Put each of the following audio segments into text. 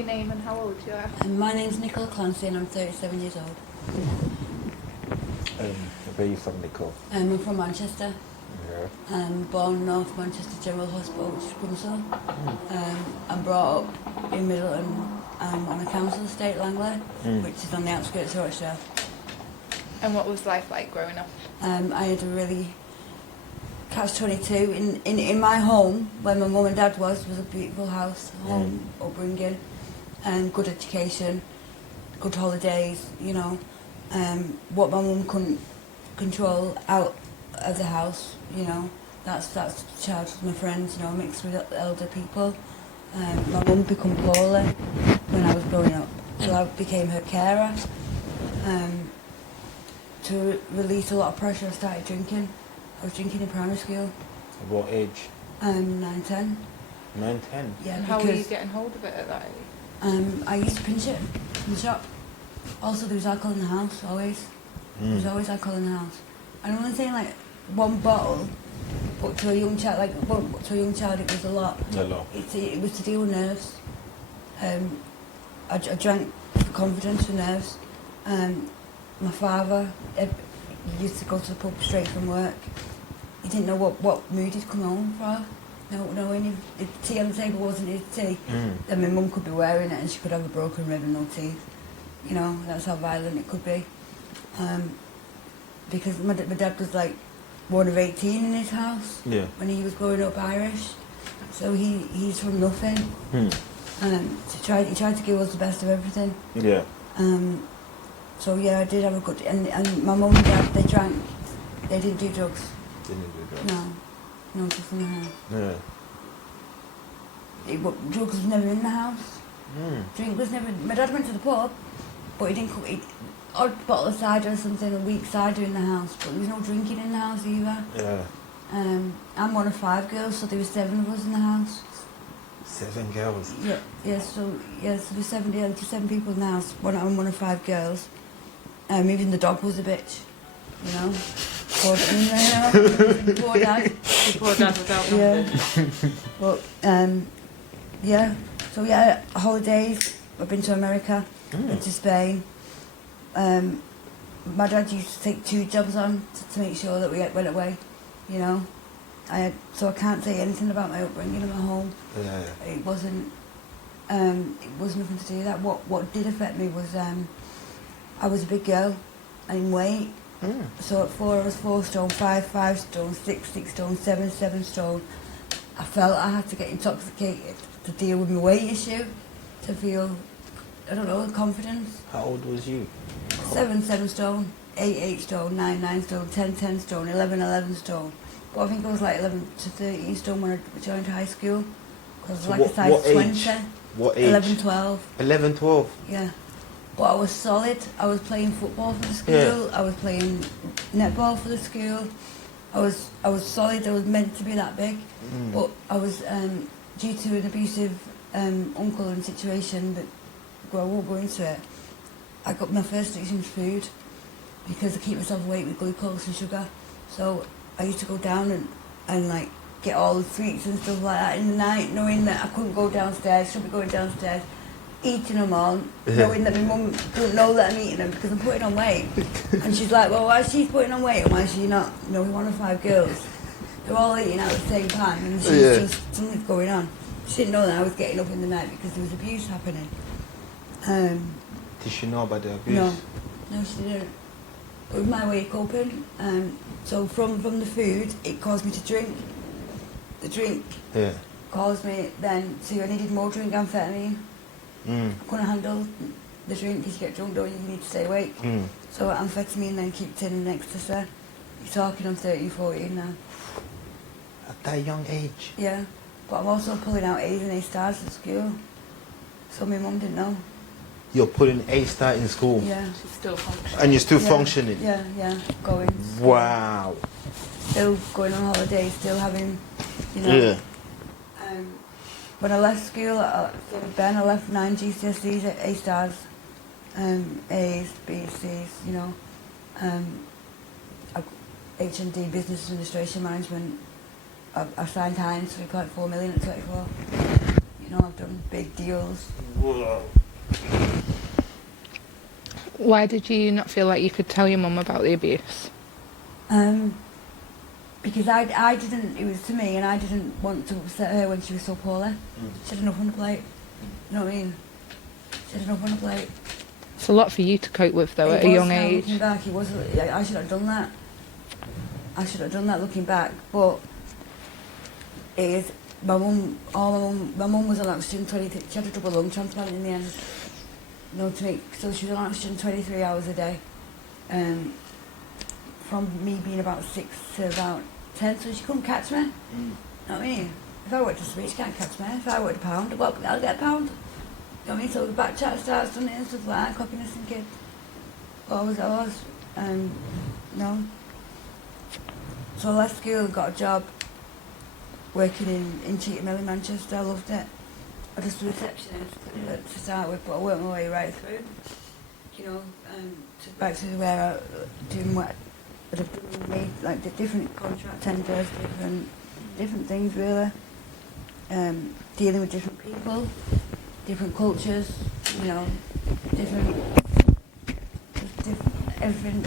your name and how old you are? My name's Nicola Clancy and I'm 37 years old. Where are you from, Nicola? I'm from Manchester. Yeah. Born North Manchester General Hospital, which is Cumsall. I'm brought up in Middleton on a council estate, Langley, which is on the outskirts of Rochdale. And what was life like growing up? I had a really catch-22 in my home, where my mum and dad was a beautiful house, home upbringing, good education, good holidays, you know. What my mum couldn't control out of the house, you know, that's charged with my friends, you know, mixed with elder people. My mum became poorly when I was growing up, so I became her carer. To release a lot of pressure, I started drinking. I was drinking in primary school. At what age? 9, 10. 9, 10? Yeah, And how were you getting hold of it at that age? I used to pinch it in the shop. Also, there was alcohol in the house, always. There was always alcohol in the house. And I'm only saying like one bottle, but to a young child, it was a lot. A lot. It was to deal with nerves. I drank for confidence, for nerves. My father used to go to the pub straight from work. He didn't know what mood he'd come home for. Knowing if tea on the table wasn't his tea, then my mum could be wearing it and she could have a broken rib and no teeth. You know, that's how violent it could be. Because my dad was like one of 18 in his house when he was growing up Irish. So he's from nothing. He tried to give us the best of everything. Yeah. So yeah, I did have a good... And my mum and dad, they drank. They didn't do drugs. Didn't do drugs? No, just in the house. Yeah. Drugs was never in the house. Drink was never... My dad went to the pub, but he didn't cook... Odd bottle of cider or something, a weak cider in the house, but there was no drinking in the house either. Yeah. I'm one of 5 girls, so there were 7 of us in the house. 7 girls? So there's 7 people in the house. I'm one of 5 girls. Even the dog was a bitch, you know. Poor dad. Poor dad was out. Yeah. So yeah, holidays. I've been to America, been to Spain. My dad used to take 2 jobs on to make sure that we went away, you know. So I can't say anything about my upbringing in my home. Yeah. It wasn't nothing to do with that. What did affect me was I was a big girl in weight. So at 4 I was 4 stone, 5 stone, 6 stone, 7 stone. I felt I had to get intoxicated to deal with my weight issue, to feel, I don't know, confidence. How old was you? 7 stone, 8 stone, 9 stone, 10 stone, 11 stone. But I think I was like 11 to 13 stone when I joined high school. Because I was like a size 20. What age? 11, 12. 11, 12? Yeah. But I was solid. I was playing football for the school. Yeah. I was playing netball for the school. I was solid. I was meant to be that big. But I was, due to an abusive uncle and situation that, well, I won't go into it, I got my first addiction to food because I keep myself awake with glucose and sugar. So I used to go down and like get all the sweets and stuff like that in the night, knowing that I couldn't go downstairs, should be going downstairs, eating them all, knowing that my mum doesn't know that I'm eating them because I'm putting on weight. And she's like, well, why is she putting on weight and why is she not? You know, we're one of 5 girls. They're all eating at the same time and she's just, something's going on. She didn't know that I was getting up in the night because there was abuse happening. Did she know about the abuse? No, she didn't. It was my way of coping. So from the food, it caused me to drink. The drink caused me then to, I needed more drink, amphetamine. I couldn't handle the drink because you get drunk, don't you? You need to stay awake. So amphetamine then kicked in and ecstasy. You're talking, I'm 13, 14 now. At that young age? Yeah. But I'm also pulling out A's and A stars at school. So my mum didn't know. You're pulling A star in school? Yeah. She's still functioning. And you're still functioning? Yeah, going. Wow. Still going on holidays, still having, you know. Yeah. When I left school, I left 9 GCSEs, A stars, A's, B's, C's, you know. H&D, Business Administration Management. I signed Hines for like 4 million at 24. You You know, I've done big deals. Whoa. Why did you not feel like you could tell your mum about the abuse? Because I didn't, it was to me, and I didn't want to upset her when she was so poorly. She had enough on the plate. You know what I mean? She had enough on the plate. It's a lot for you to cope with, though, It at a was, young now age. looking back, it was, I should have done that. I should have done that looking back, but it is, my mum was on oxygen 23, she had a double lung transplant in the end. You know, so she was on oxygen 23 hours a day. From me being about 6 to about 10, so she couldn't catch me. You know what I mean? If I worked a street, she can't catch me. If I worked a pound, well, I'll get a pound. You know what I mean? So the back chat starts done it and stuff like that, copying us and kids. But I was, no. So I left school and got a job working in Cheetham Mill in Manchester. I loved it. I just was a receptionist to start with, but I worked my way right through. You know, back to where I doing what I'd have done, made like the different contract tenders, different things really. Dealing with different people, different cultures, you know, everything,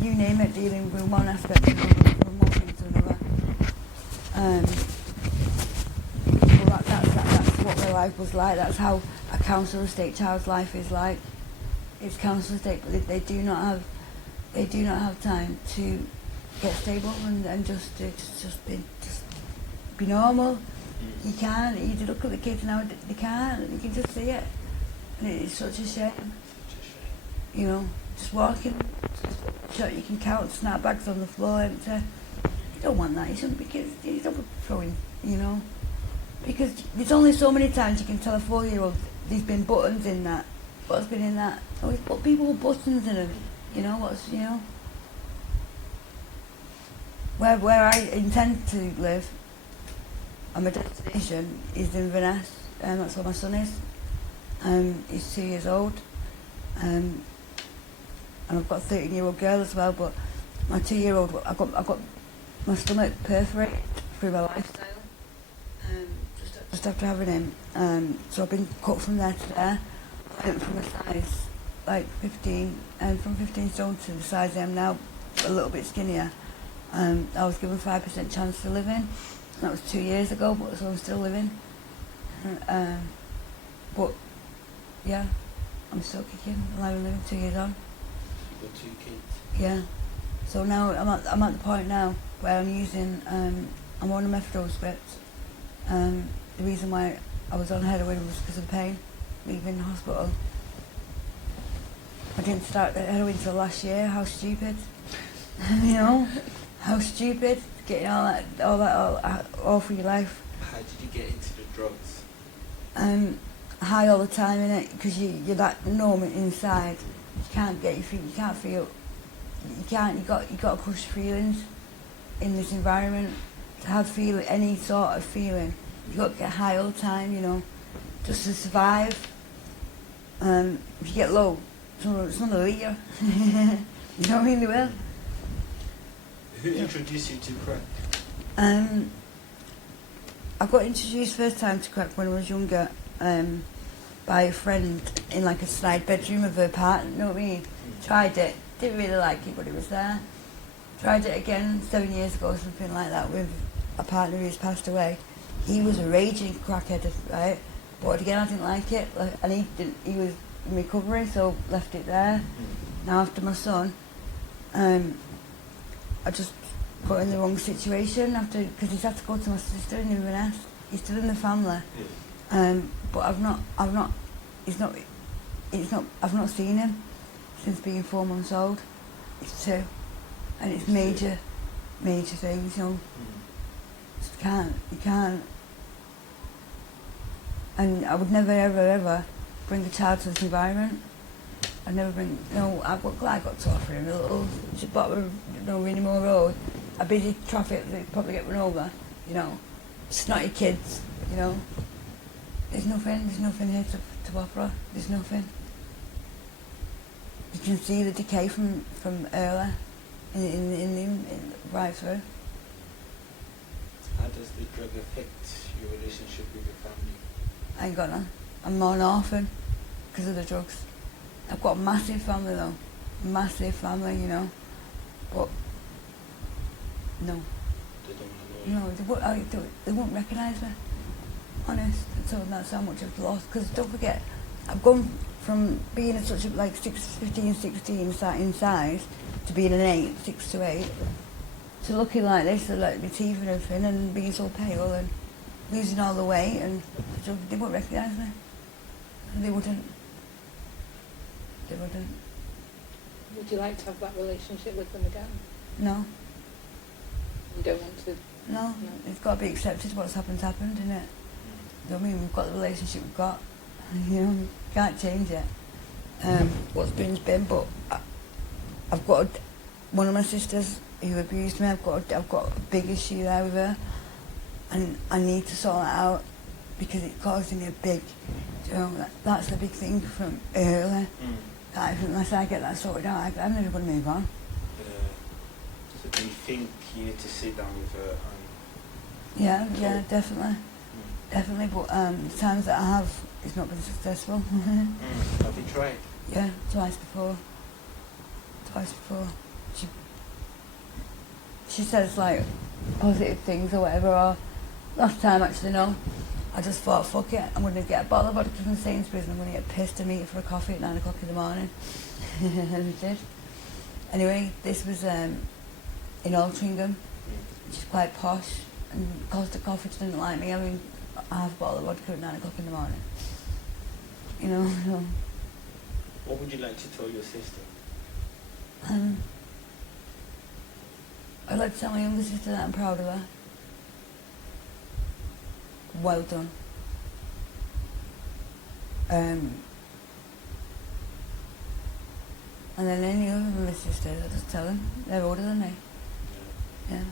you name it, dealing with one aspect of another, from one thing to another. Well, that's what my life was like. That's how a council estate child's life is like. It's council estate, but they do not have time to get stable and just be normal. You can't. You look at the kids now; they can't. You can just see it, and it's such a shame. You know, just walking, you can count snapbacks on the floor empty. You don't want that. You shouldn't be kids. You don't be throwing. You know, because there's only so many times you can tell a 4-year-old there's been buttons in that. What's been in that? Oh, he's put people with buttons in them. You know what's where I intend to live. And my destination is in Venice, and that's where my son is. He's 2 years old, and I've got a 13-year-old girl as well. But my 2-year-old, I got my stomach perforated through my lifestyle, just after having him. So I've been cut from there to there. I went from a size like 15, and from 15 stone to the size I am now, a little bit skinnier. I was given 5% chance to live in. That was 2 years ago, but so I'm still living. But yeah, I'm still kicking, alive and living 2 years on. You've got 2 kids. Yeah. So now I'm at the point now where I'm using I'm on a methadone script. The reason why I was on heroin was because of the pain, leaving the hospital. I didn't start the heroin until last year. How stupid, you know? How stupid, getting all for your life. How did you get into the drugs? High all the time, innit? Because you're that numb inside. You can't get your feet. You can't feel. You can't. You got to push feelings in this environment to have any sort of feeling. You got to get high all the time, you know, just to survive. If you get low, someone will eat you. You know what I mean? They will. Who introduced you to crack? I got introduced first time to crack when I was younger, by a friend in like a slide bedroom of her partner, you know what I mean? Tried it, didn't really like it, but it was there. Tried it again 7 years ago, something like that, with a partner who's passed away. He was a raging crackhead, right? But again, I didn't like it, and he was in recovery, so left it there. Now after my son, I just got in the wrong situation because he's had to go to my sister in Inverness. He's still in the family, but I've not seen him since being 4 months old. It's 2, and it's major things, you know. You can't. And I would never, ever bring a child to this environment. I'd never bring. No, I got taught for him a little. Just bottom of Rennie-Moore Road. A busy traffic, they'd probably get run over. You know, snotty kids. You know, there's nothing here to offer. There's nothing. You can see the decay from earlier, in right through. How does the drug affect your relationship with your family? I ain't got none. I'm more an orphan because of the drugs. I've got a massive family though. Massive family, you know. But, no. They don't know. No, they won't recognise me. Honest. So that's how much I've lost. Because don't forget, I've gone from being at such a, like 15, 16 in size to being an 8, 6 to 8, to looking like this, to like my teeth and everything, and being so pale and losing all the weight, and so they won't recognise me. They wouldn't. They wouldn't. Would you like to have that relationship with them again? No. You don't want to? No. It's got to be accepted. What's happened's happened, innit? You know what I mean? We've got the relationship we've got. You know, can't change it. What's been's been, but I've got one of my sisters who abused me. I've got a big issue there with her, and I need to sort that out because it's causing me a big. You know, that's the big thing from early. Unless I get that sorted out, I'm never going to move on. So do you think you need to sit down with her and... Yeah, definitely. Definitely, but the times that I have, it's not been successful. Have you tried? Yeah, twice before. She says like positive things or whatever, or last time actually no. I just thought, fuck it, I'm going to get a bottle of vodka from Sainsbury's and I'm going to get pissed and meet her for a coffee at 9 o'clock in the morning. And I did. Anyway, this was in Altrincham, which is quite posh, and Costa Coffee didn't like me having half a bottle of vodka at 9 o'clock in the morning. You know, so... What would you like to tell your sister? I'd like to tell my younger sister that I'm proud of her. Well done. And then any other of my sisters, I just tell them they're older than me. Yeah.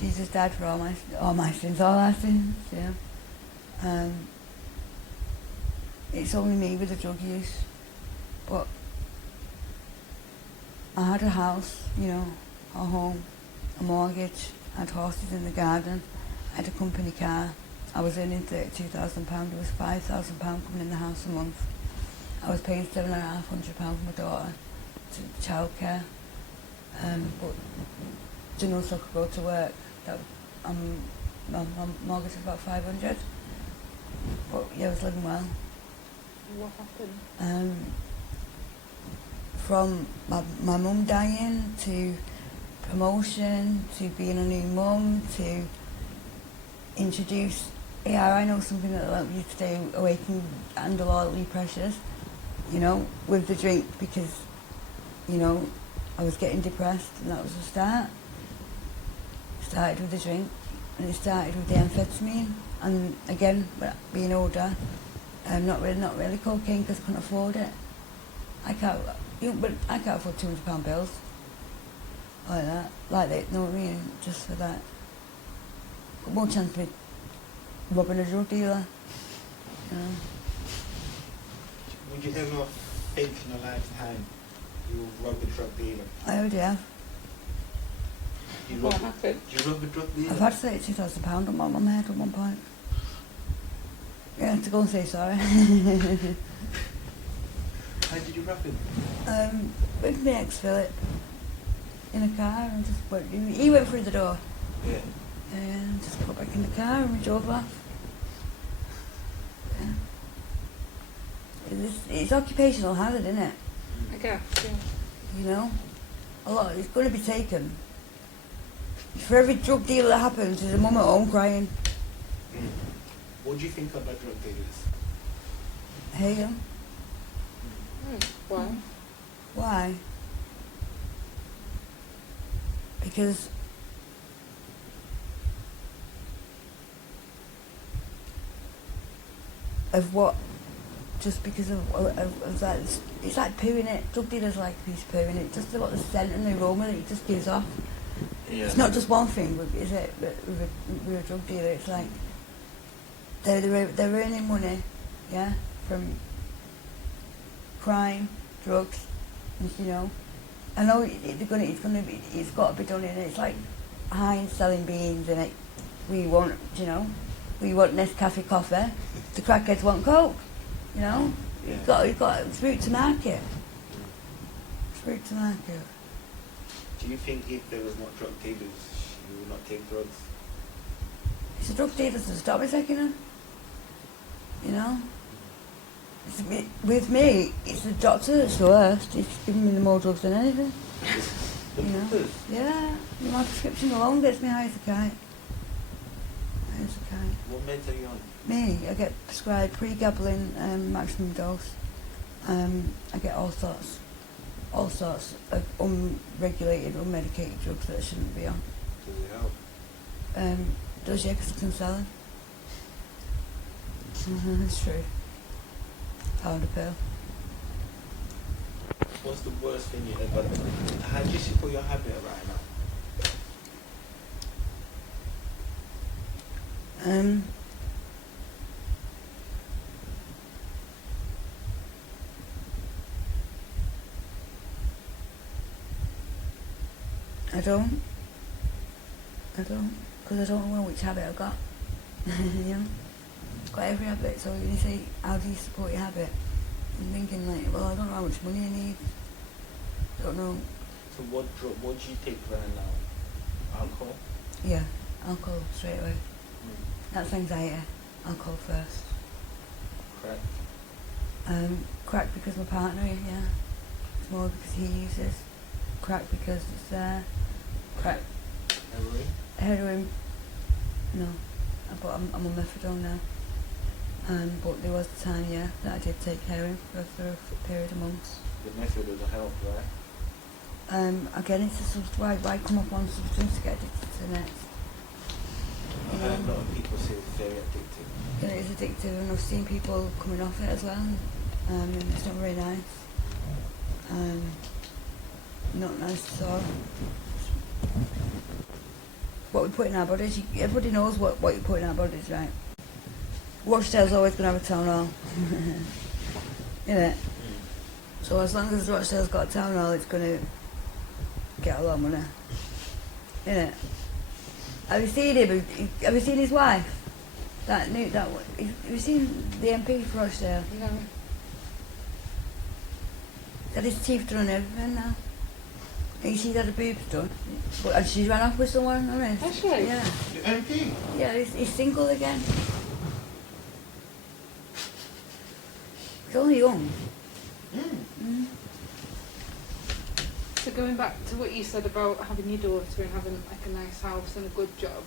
Jesus died for all my sins, all our sins. Yeah. It's only me with the drug use, but I had a house, you know, a home, a mortgage, I had horses in the garden. I had a company car. I was earning £32,000. There was £5,000 coming in the house a month. I was paying £7,500 for my daughter to childcare. But to know so I could go to work. My mortgage was about £500. But yeah, I was living well. What happened? From my mum dying to promotion to being a new mum to introduce, yeah, I know something that'll help you to stay awake and handle all your pressures, you know, with the drink, because, you know, I was getting depressed and that was the start. Started with the drink and it started with the amphetamine, and again, being older, not really cocaine because I couldn't afford it. I can't afford £200 bills like that, you know what I mean, just for that. Got more chance of me robbing a drug dealer, you know. Would you ever think in a lifetime you will rob a drug dealer? I already have. What happened? You rob a drug dealer? I've had £32,000 on my head at one point. Yeah, to go and say sorry. How did you rob him? With my ex-Philip in a car and just went, he went through the door. Yeah. And just got back in the car and we drove off. Yeah. It's occupational hazard, isn't it? I guess, yeah. You know? A lot, it's going to be taken. For every drug deal that happens, there's a mum at home crying. What do you think about drug dealers? Hate them. Why? Why? Because of what? Just because of that, it's like poo in it. Drug dealers like a piece of poo in it. Just what the scent and the aroma that it just gives off. Yeah. It's not just one thing, is it? With a drug dealer, it's like they're earning money, yeah, from crime, drugs, you know. I know it's got to be done in it. It's like Heinz selling beans in it. We want, you know. We want Nescafe coffee. The crackheads want Coke. You know, you've got it's route to market. It's route to market. Do you think if there was not drug dealers, you would not take drugs? It's the drug dealers that stop me taking them. You know? With me, it's the doctor that's the worst. He's giving me more drugs than anything. The You know? doctors? Yeah. My prescription alone gets me high as a kite. High as a kite. What meds are you on? Me, I get prescribed pre-gabbling maximum dose. I get all sorts of unregulated, unmedicated drugs that I shouldn't be on. Does it help? Does, yeah, because I can sell them. That's true. £1 a pill. What's the worst thing you ever done? How do you support your habit right now? I don't, because I don't know which habit I've got. You know? I've got every habit, so when you say, how do you support your habit? I'm thinking like, well, I don't know how much money I need. Don't know. So what do you take right now? Alcohol? Yeah, alcohol straight away. That's anxiety. Alcohol first. Crack? Crack because my partner, yeah. It's more because he uses. Crack because it's there. Crack. Heroin? Heroin, no. But I'm on methadone now. But there was a time, yeah, that I did take heroin for a period of months. The method doesn't help, right? Again, it's a why come up on substance to get addicted to the next? I've heard a lot of people say it's very addictive. Yeah, it is addictive, and I've seen people coming off it as well. And it's not very nice. Not nice at all. What we put in our bodies, everybody knows what you put in our bodies, right? Rochdale's always going to have a town hall. Innit? So as long as Rochdale's got a town hall, it's going to get a lot of money. Innit? Have you seen him? Have you seen his wife? Have you seen the MP for Rochdale? No. Had his teeth done and everything now. And she's had her boobs done. And she's run off with someone, honest. Has she? Yeah. The MP? Yeah, he's single again. He's only young. So going back to what you said about having your daughter and having like a nice house and a good job,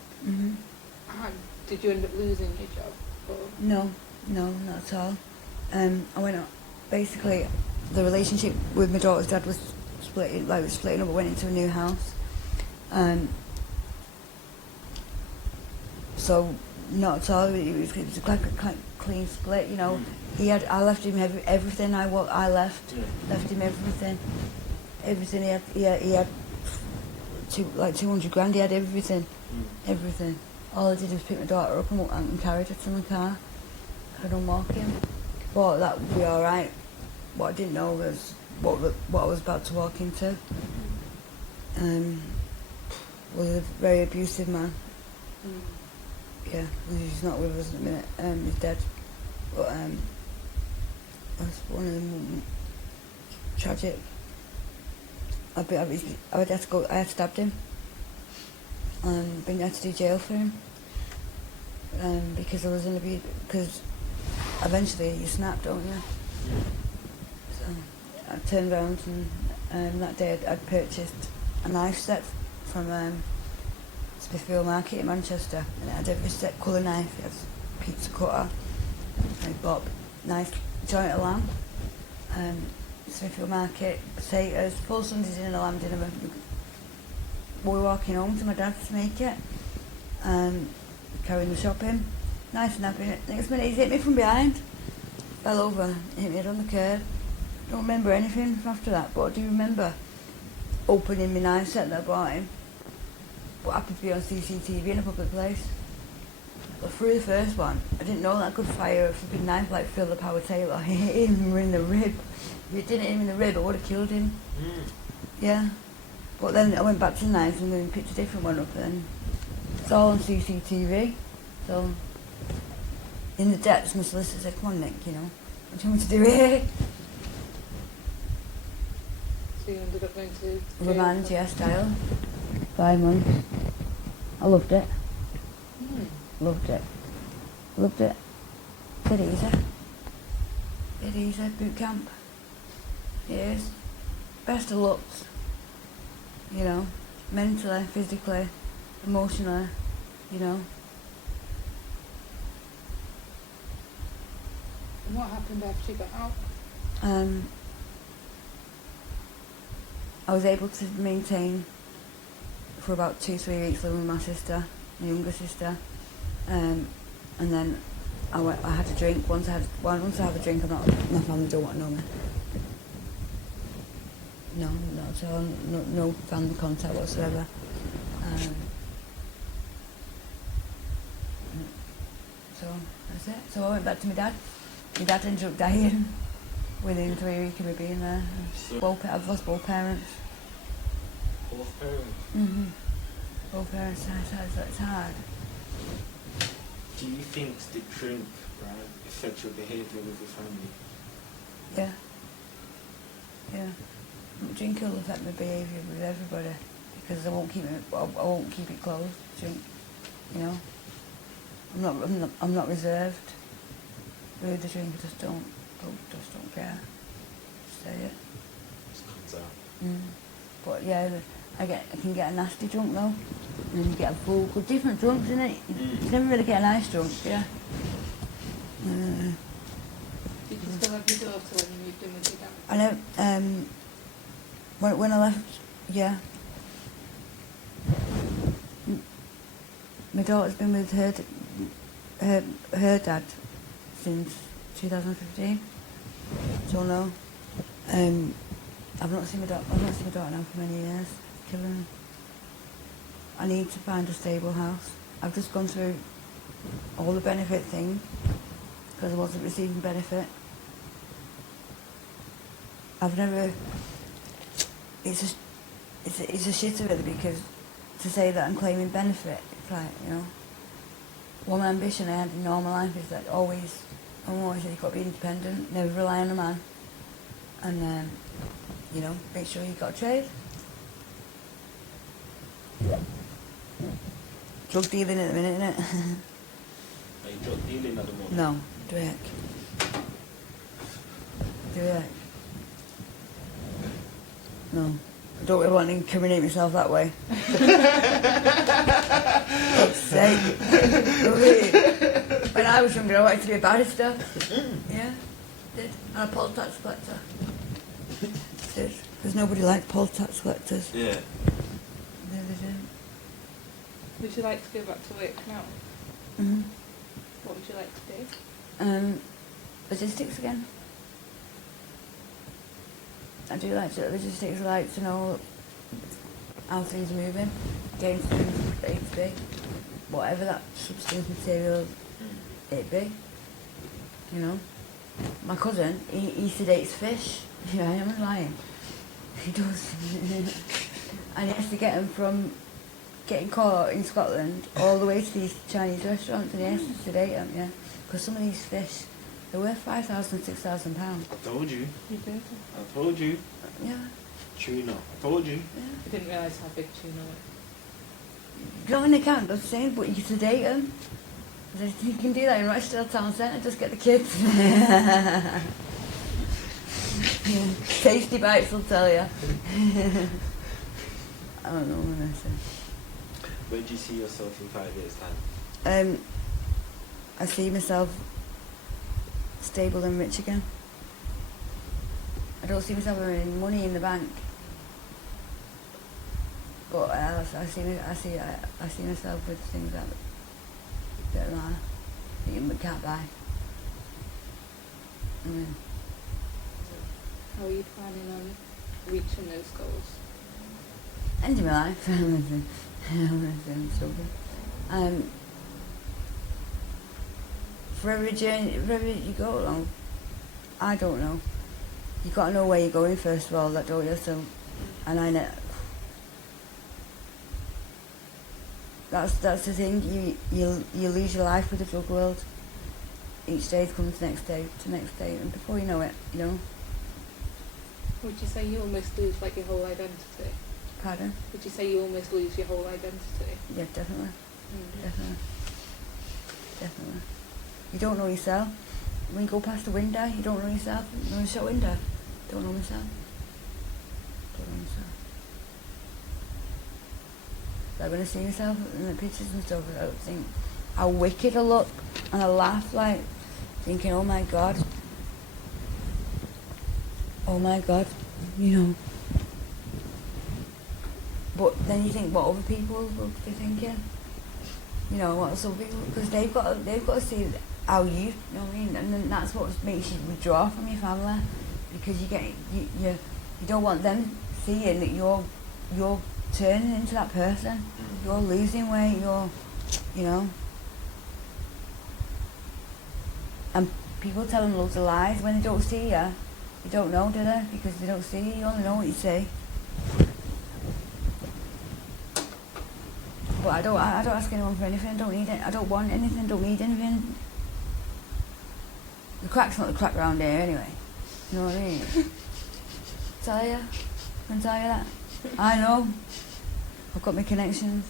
did you end up losing your job? Or? No, not at all. I went up. Basically, the relationship with my daughter's dad was splitting up. I went into a new house. So not at all. It was a clean split, you know. I left him everything. I left him everything. Everything he had 200 grand. He had everything, everything. All I did was pick my daughter up and carried her to my car. I don't walk him. But that would be all right. What I didn't know was what I was about to walk into. Was a very abusive man. Yeah, he's not with us at the minute. He's dead. But that's one of them tragic. I had stabbed him. Been had to do jail for him. Because I was in abuse. Because eventually you snap, don't you? So I turned around and that day I'd purchased a knife set from Smithfield Market in Manchester, and it had every set colour knife. It had a pizza cutter. I bought a nice joint of lamb. Smithfield Market, potatoes, full Sundays in and a lamb dinner. We were walking home to my dad's to make it. Carrying the shopping. Nice and happy. Next minute he's hit me from behind. Fell over, hit me head on the curb. Don't remember anything after that, but I do remember opening my knife set that I bought him. But happened to be on CCTV in a public place. But through the first one, I didn't know that I could fire a flipping knife like Phil the Power Taylor. He hit him in the rib. If it didn't hit him in the rib, I would have killed him. Yeah. But then I went back to the knife and then picked a different one up, and it's all on CCTV. So in the depths, my solicitor said, come on, Nick, you know, what do you want me to do here? So you ended up going to jail? Remand, yeah, style. 5 months. I loved it. Loved it. Loved it. Dead easy. Dead easy. Boot camp. Yes. Best of lucks. You know, mentally, physically, emotionally, you know. And what happened after you got out? I was able to maintain for about 2-3 weeks living with my sister, my younger sister, and then I had a drink. Once I have a drink, my family don't want to know me. No, not at all. No family contact whatsoever. So that's it. So I went back to my dad. My dad ended up dying within 3 weeks of me being there. I've lost both parents. Both parents? Mm-hmm. Both parents, so it's hard. Do you think the drink, right, affects your behaviour with your family? Yeah. Yeah. Drink will affect my behaviour with everybody because I won't keep it closed. Drink, you know. I'm not reserved. With the drink, I just don't care. Just say it. Just comes out. But yeah, I can get a nasty drunk though, and then you get a full, different drunks, isn't it? You never really get a nice drunk, yeah. Did you still have your daughter when you moved in with your dad? I know. When I left, yeah. My daughter's been with her dad since 2015. So no. I've not seen my daughter now for many years. Killing her. I need to find a stable house. I've just gone through all the benefit thing because I wasn't receiving benefit. I've never. It's a shitter really because to say that I'm claiming benefit, it's like, you know. One ambition I had in normal life is that I'm always said you've got to be independent, never rely on a man, and you know, make sure you've got a trade. Drug dealing at the minute, innit? Are you drug dealing at the moment? No, direct. No. I don't really want to incriminate myself that way. God's sake. When I was younger, I wanted to be a barrister. Yeah, did. And a poll tax collector. Did. Because nobody liked poll tax collectors. Yeah. They didn't. Would you like to go back to work now? Mm-hmm. What would you like to do? Logistics again. I do like logistics. I like to know how things are moving, getting things from A to B, whatever that substance material it be. You know, my cousin, he sedates fish. Yeah, I am lying. He does, and he has to get them from getting caught in Scotland all the way to these Chinese restaurants, and he has to sedate them. Yeah, because some of these fish. They're worth £5,000, £6,000. I told you. You did? I told you. Yeah. Tuna. I told you. Yeah. I didn't realise how big tuna was. You know, in the camp, that's the same, but you can sedate them. You can do that in Rochdale Town Centre, just get the kids. Tasty bites will tell you. I don't know what I say. Where do you see yourself in 5 years' time? I see myself stable and rich again. I don't see myself earning money in the bank, but I see myself with things that matter, that you can't buy. How are you planning on reaching those goals? Ending my life. For every journey, wherever you go along, I don't know. You got to know where you're going first of all, that don't you? So, and I know that's the thing. You lose your life with the drug world. each day comes next day to next day, and before you know it, you know. Would you say you almost lose like your whole identity? Pardon? Would you say you almost lose your whole identity? Yeah, definitely. Mm. Definitely. You don't know yourself. When you go past the window, you don't know yourself. You know the shop window. Don't know myself. Don't know myself. Like when I see myself in the pictures and stuff, I don't think how wicked I look, and I laugh like thinking, oh my god, you know. But then you think, what other people will be thinking? You know, what some people, because they've got to see how you know what I mean, and then that's what makes you withdraw from your family, because you don't want them seeing that you're turning into that person, you're losing weight, you know. And people tell them loads of lies when they don't see you. You don't know, do they? Because they don't see you. You only know what you see. But I don't ask anyone for anything. I don't need it. I don't want anything. Don't need anything. The crack's not the crack round here anyway. You know what I mean? Tell you. Can I tell you that? I know. I've got my connections.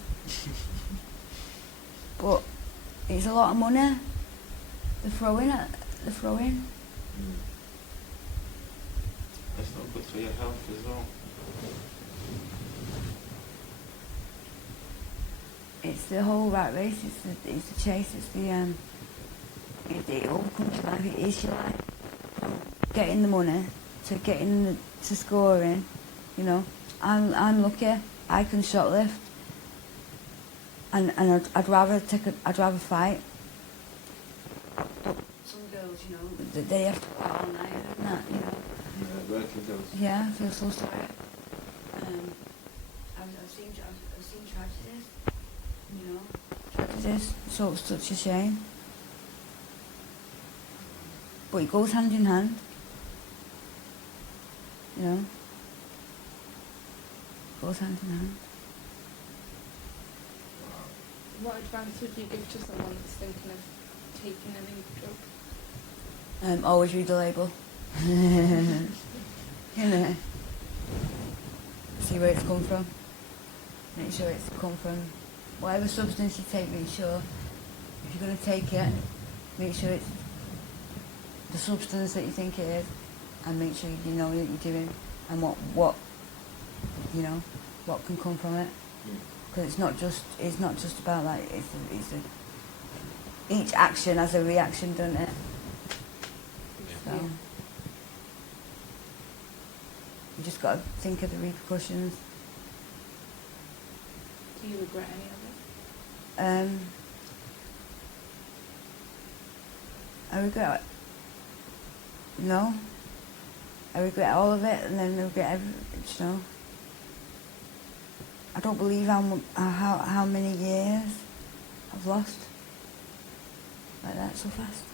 But it's a lot of money. The throwing. It's not good for your health as well. It's the whole rat race. It's the chase. It's the it all comes to life. It is your life. Getting the money to scoring. You know, I'm lucky. I can shoplift. And I'd rather fight. Some girls, you know, they have to go out all night and that, you know. Yeah, working girls. Yeah, I feel so sorry. I've seen tragedies, you know. Tragedies, so it's such a shame. But it goes hand in hand, you know. It goes hand in hand. What advice would you give to someone that's thinking of taking a new drug? Always read the label. You know. See where it's come from. Make sure it's come from whatever substance you take. Make sure if you're going to take it, make sure it's the substance that you think it is, and make sure you know what you're doing and what you know what can come from it. Because it's not just about like each action has a reaction, doesn't it? So you just got to think of the repercussions. Do you regret any of it? I regret it. No. I regret all of it, and then I regret everything, you know. I don't believe how many years I've lost like that so fast,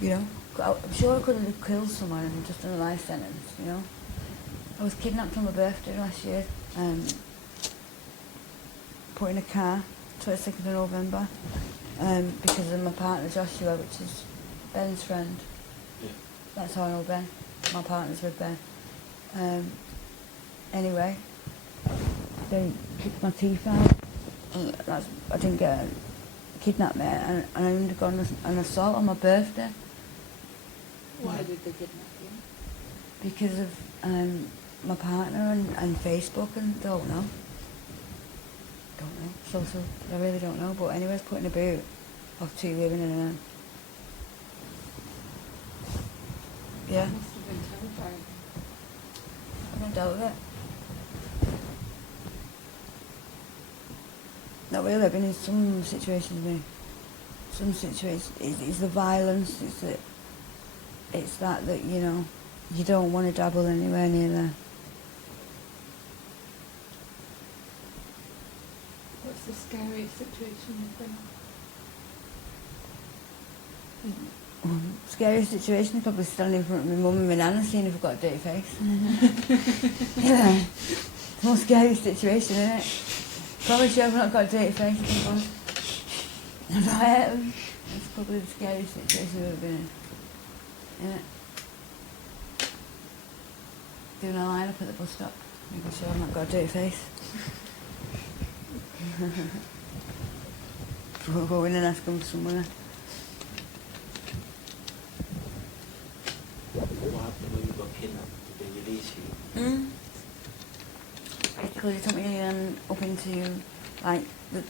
you know. I'm sure I could have killed someone and just done a life sentence, you know. I was kidnapped on my birthday last year, put in a car, 22nd of November, because of my partner Joshua, which is Ben's friend. Yeah. That's how I know Ben. My partner's with Ben. Anyway, they kicked my teeth out. I didn't get kidnapped there, and I undergone an assault on my birthday. Why did they kidnap you? Because of my partner and Facebook, and don't know. So I really don't know. But anyways, put in a boot of 2 living in a man. Yeah. It must have been terrifying. I haven't dealt with it. Not really. I've been in some situations. It's the violence. It's that you know you don't want to dabble anywhere near there. What's the scariest situation you've been in? Scariest situation is probably standing in front of my mum and my nan and seeing if I've got a dirty face. Yeah. It's the most scariest situation, isn't it? Probably sure I've not got a dirty face. Right. It's probably the scariest situation we've ever been in. Yeah. Doing a line up at the bus stop, making sure I've not got a dirty face. We'll go in and ask them somewhere. What happened when you got kidnapped? Did they release you? Basically, they took me up into like the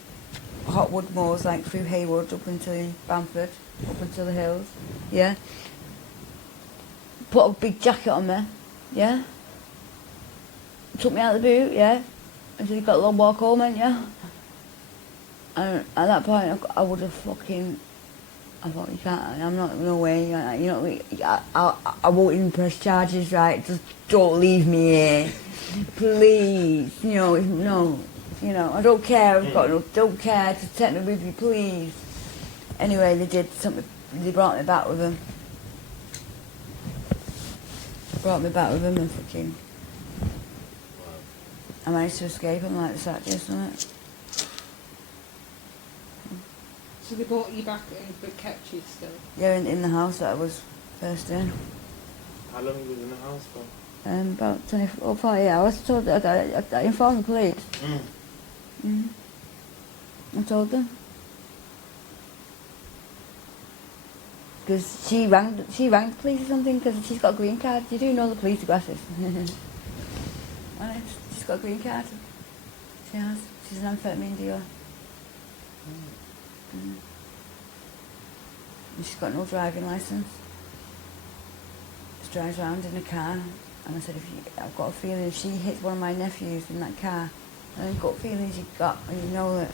hotwood moors, like through Haywood up into Bamford, up into the hills. Yeah. Put a big jacket on me. Yeah. Took me out of the boot. Yeah. And said, "You've got a long walk home, ain't you?" And at that point, I would have fucking. I thought, you can't. I'm not. No way. You know. I won't even press charges. Right. Just don't leave me here, please. You know. No. You know. I don't care. I've got no. Don't care. Just take me with you, please. Anyway, they did something. They brought me back with them. And fucking. I managed to escape. I'm like Saturday or something. So they brought you back in but kept you still? Yeah, in the house that I was first in. How long were you in the house for? About 24 or 48 hours. I told them, I informed the police. I told them. Because she rang the police or something because she's got a green card. You do know the police with glasses. She's got a green card. She has. She's an amphetamine dealer. And she's got no driving licence. She drives around in a car, and I said, I've got a feeling if she hits one of my nephews in that car, and I've got feelings you've got, and you know that.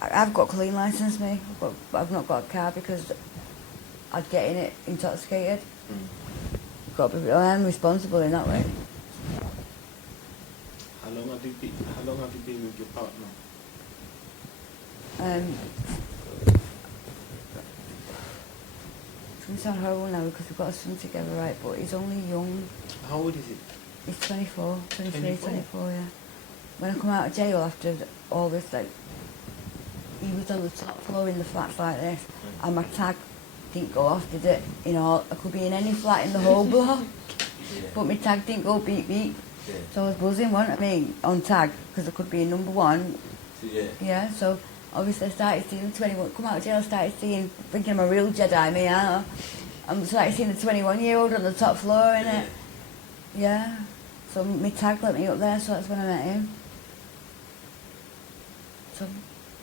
I've got a clean licence, me, but I've not got a car because I'd get in it intoxicated. I am responsible in that way. How long have you been with your partner? It's going to sound horrible now because we've got a son together, right, but he's only young. How old is he? He's 24, 24, yeah. When I come out of jail after all this, like, he was on the top floor in the flats like this, and my tag didn't go off, did it? You know, I could be in any flat in the whole block, but my tag didn't go beep beep. So I was buzzing, wasn't I, on tag, because I could be in number one. Yeah, so obviously I started seeing the 21, come out of jail, I started thinking I'm a real Jedi, me, I started seeing the 21-year-old on the top floor, innit? Yeah, so my tag let me up there, so that's when I met him. So,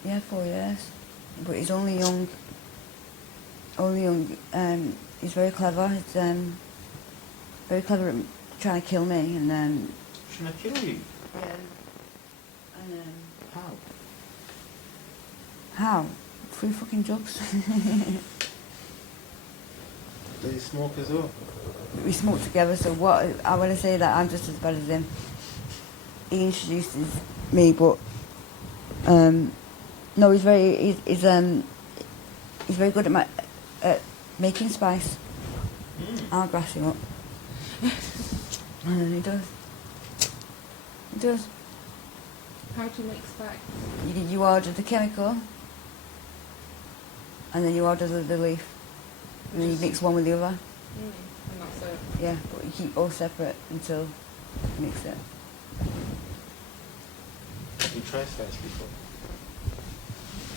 yeah, 4 years. But he's only young. He's very clever. He's very clever at trying to kill me, and Trying to kill you? yeah. And How? how? Through fucking drugs. Does he smoke as well? We smoke together, so what I want to say that I'm just as bad as him. He introduces me, but no, he's very good at making spice. I'll grass him up. And he does. He does. How do you make spice? You order the chemical, and then you order the leaf, and then you mix one with the other. And that's it? Yeah, but you keep all separate until you mix it. Have you tried spice before?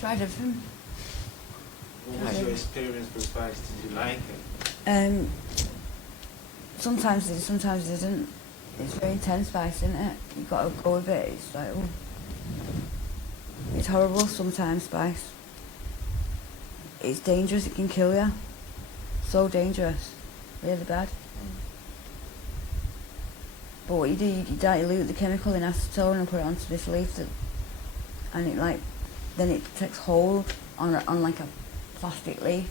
Tried everything. What was your experience with spice? Did you like it? Sometimes it, sometimes it isn't. It's very intense spice, isn't it? You've got to go with it. It's like, oh. It's horrible sometimes, spice. It's dangerous, it can kill you. So dangerous. Really bad. But what you do, you dilute the chemical in acetone and put it onto this leaf, and it like, then it takes hold on like a plastic leaf.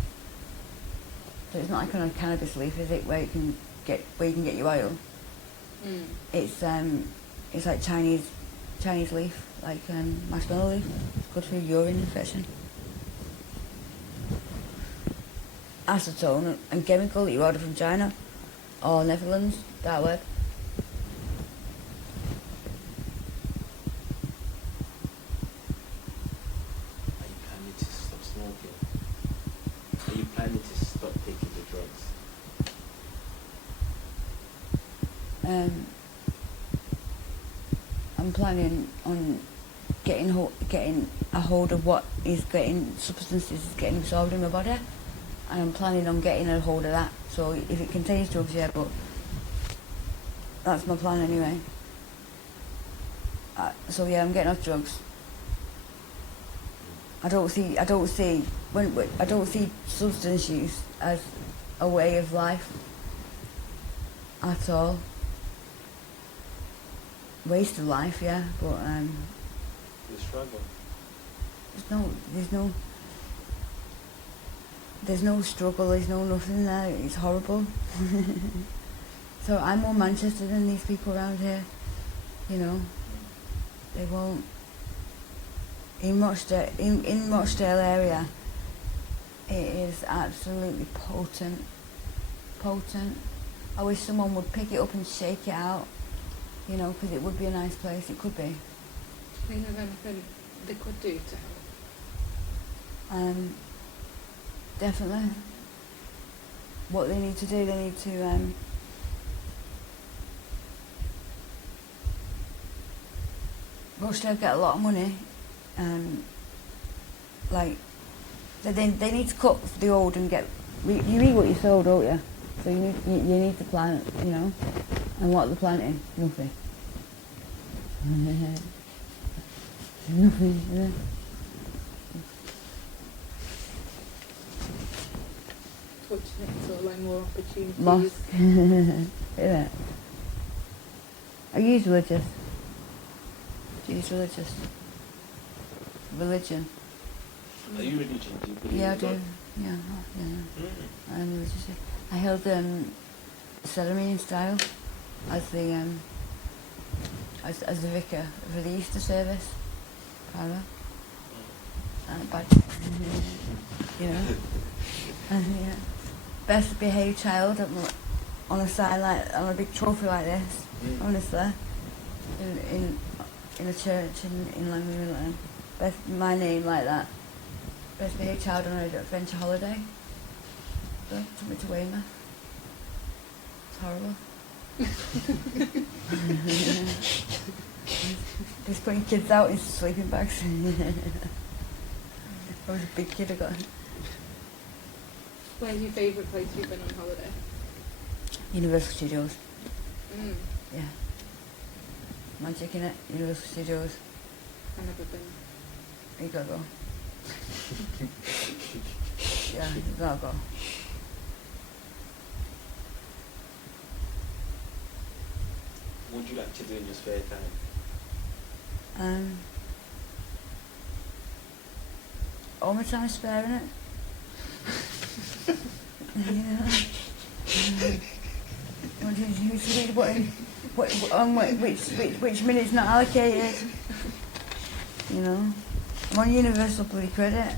So it's not like on a cannabis leaf, is it, where you can get your oil? It's like Chinese leaf, like marshmallow leaf. It's good for urine infection. Acetone and chemical that you order from China or Netherlands, dark web. I need to stop smoking. I'm planning on getting a hold of what is getting substances is getting absorbed in my body, and I'm planning on getting a hold of that. So if it contains drugs, yeah, but that's my plan anyway. So yeah, I'm getting off drugs. I don't see substance use as a way of life at all. Waste of life, yeah, but The struggle. there's no struggle, there's no nothing there. It's horrible. So I'm more Manchester than these people around here. You know, they won't. In Rochdale area, it is absolutely potent. I wish someone would pick it up and shake it out. You know, because it would be a nice place. It could be. Do you think there's anything they could do to help? Definitely. What they need to do, they need to Rochdale get a lot of money. Like they need to cut the old and get. You eat what you sow, don't you? So you need to plant, you know. And what are they planting? Nothing. Nothing. Yeah. Fortunate, sort of like more opportunities. Mosque. Isn't it? Are you religious? Do you use religious? Religion. Are you religious? Do you believe Yeah, I in do. God? Yeah, I'm religious. I held ceremony in style as the as the vicar for the Easter service. Para. And a badge. You know. And yeah. Best behaved child on a sign like on a big trophy like this. Honestly. In a church in Langley. Best my name like that. Best behaved child on an adventure holiday. So, took me to Weymouth. It's horrible. Just putting kids out in sleeping bags. I was a big kid, I got. Where's your favourite place you've been on holiday? Universal Studios. Yeah. Magic in it. Universal Studios. I've never been. You gotta go. Yeah, you gotta go. What would you like to do in your spare time? All my time sparing it. Yeah. Which minute's not allocated? You know, I'm on universal bloody credit.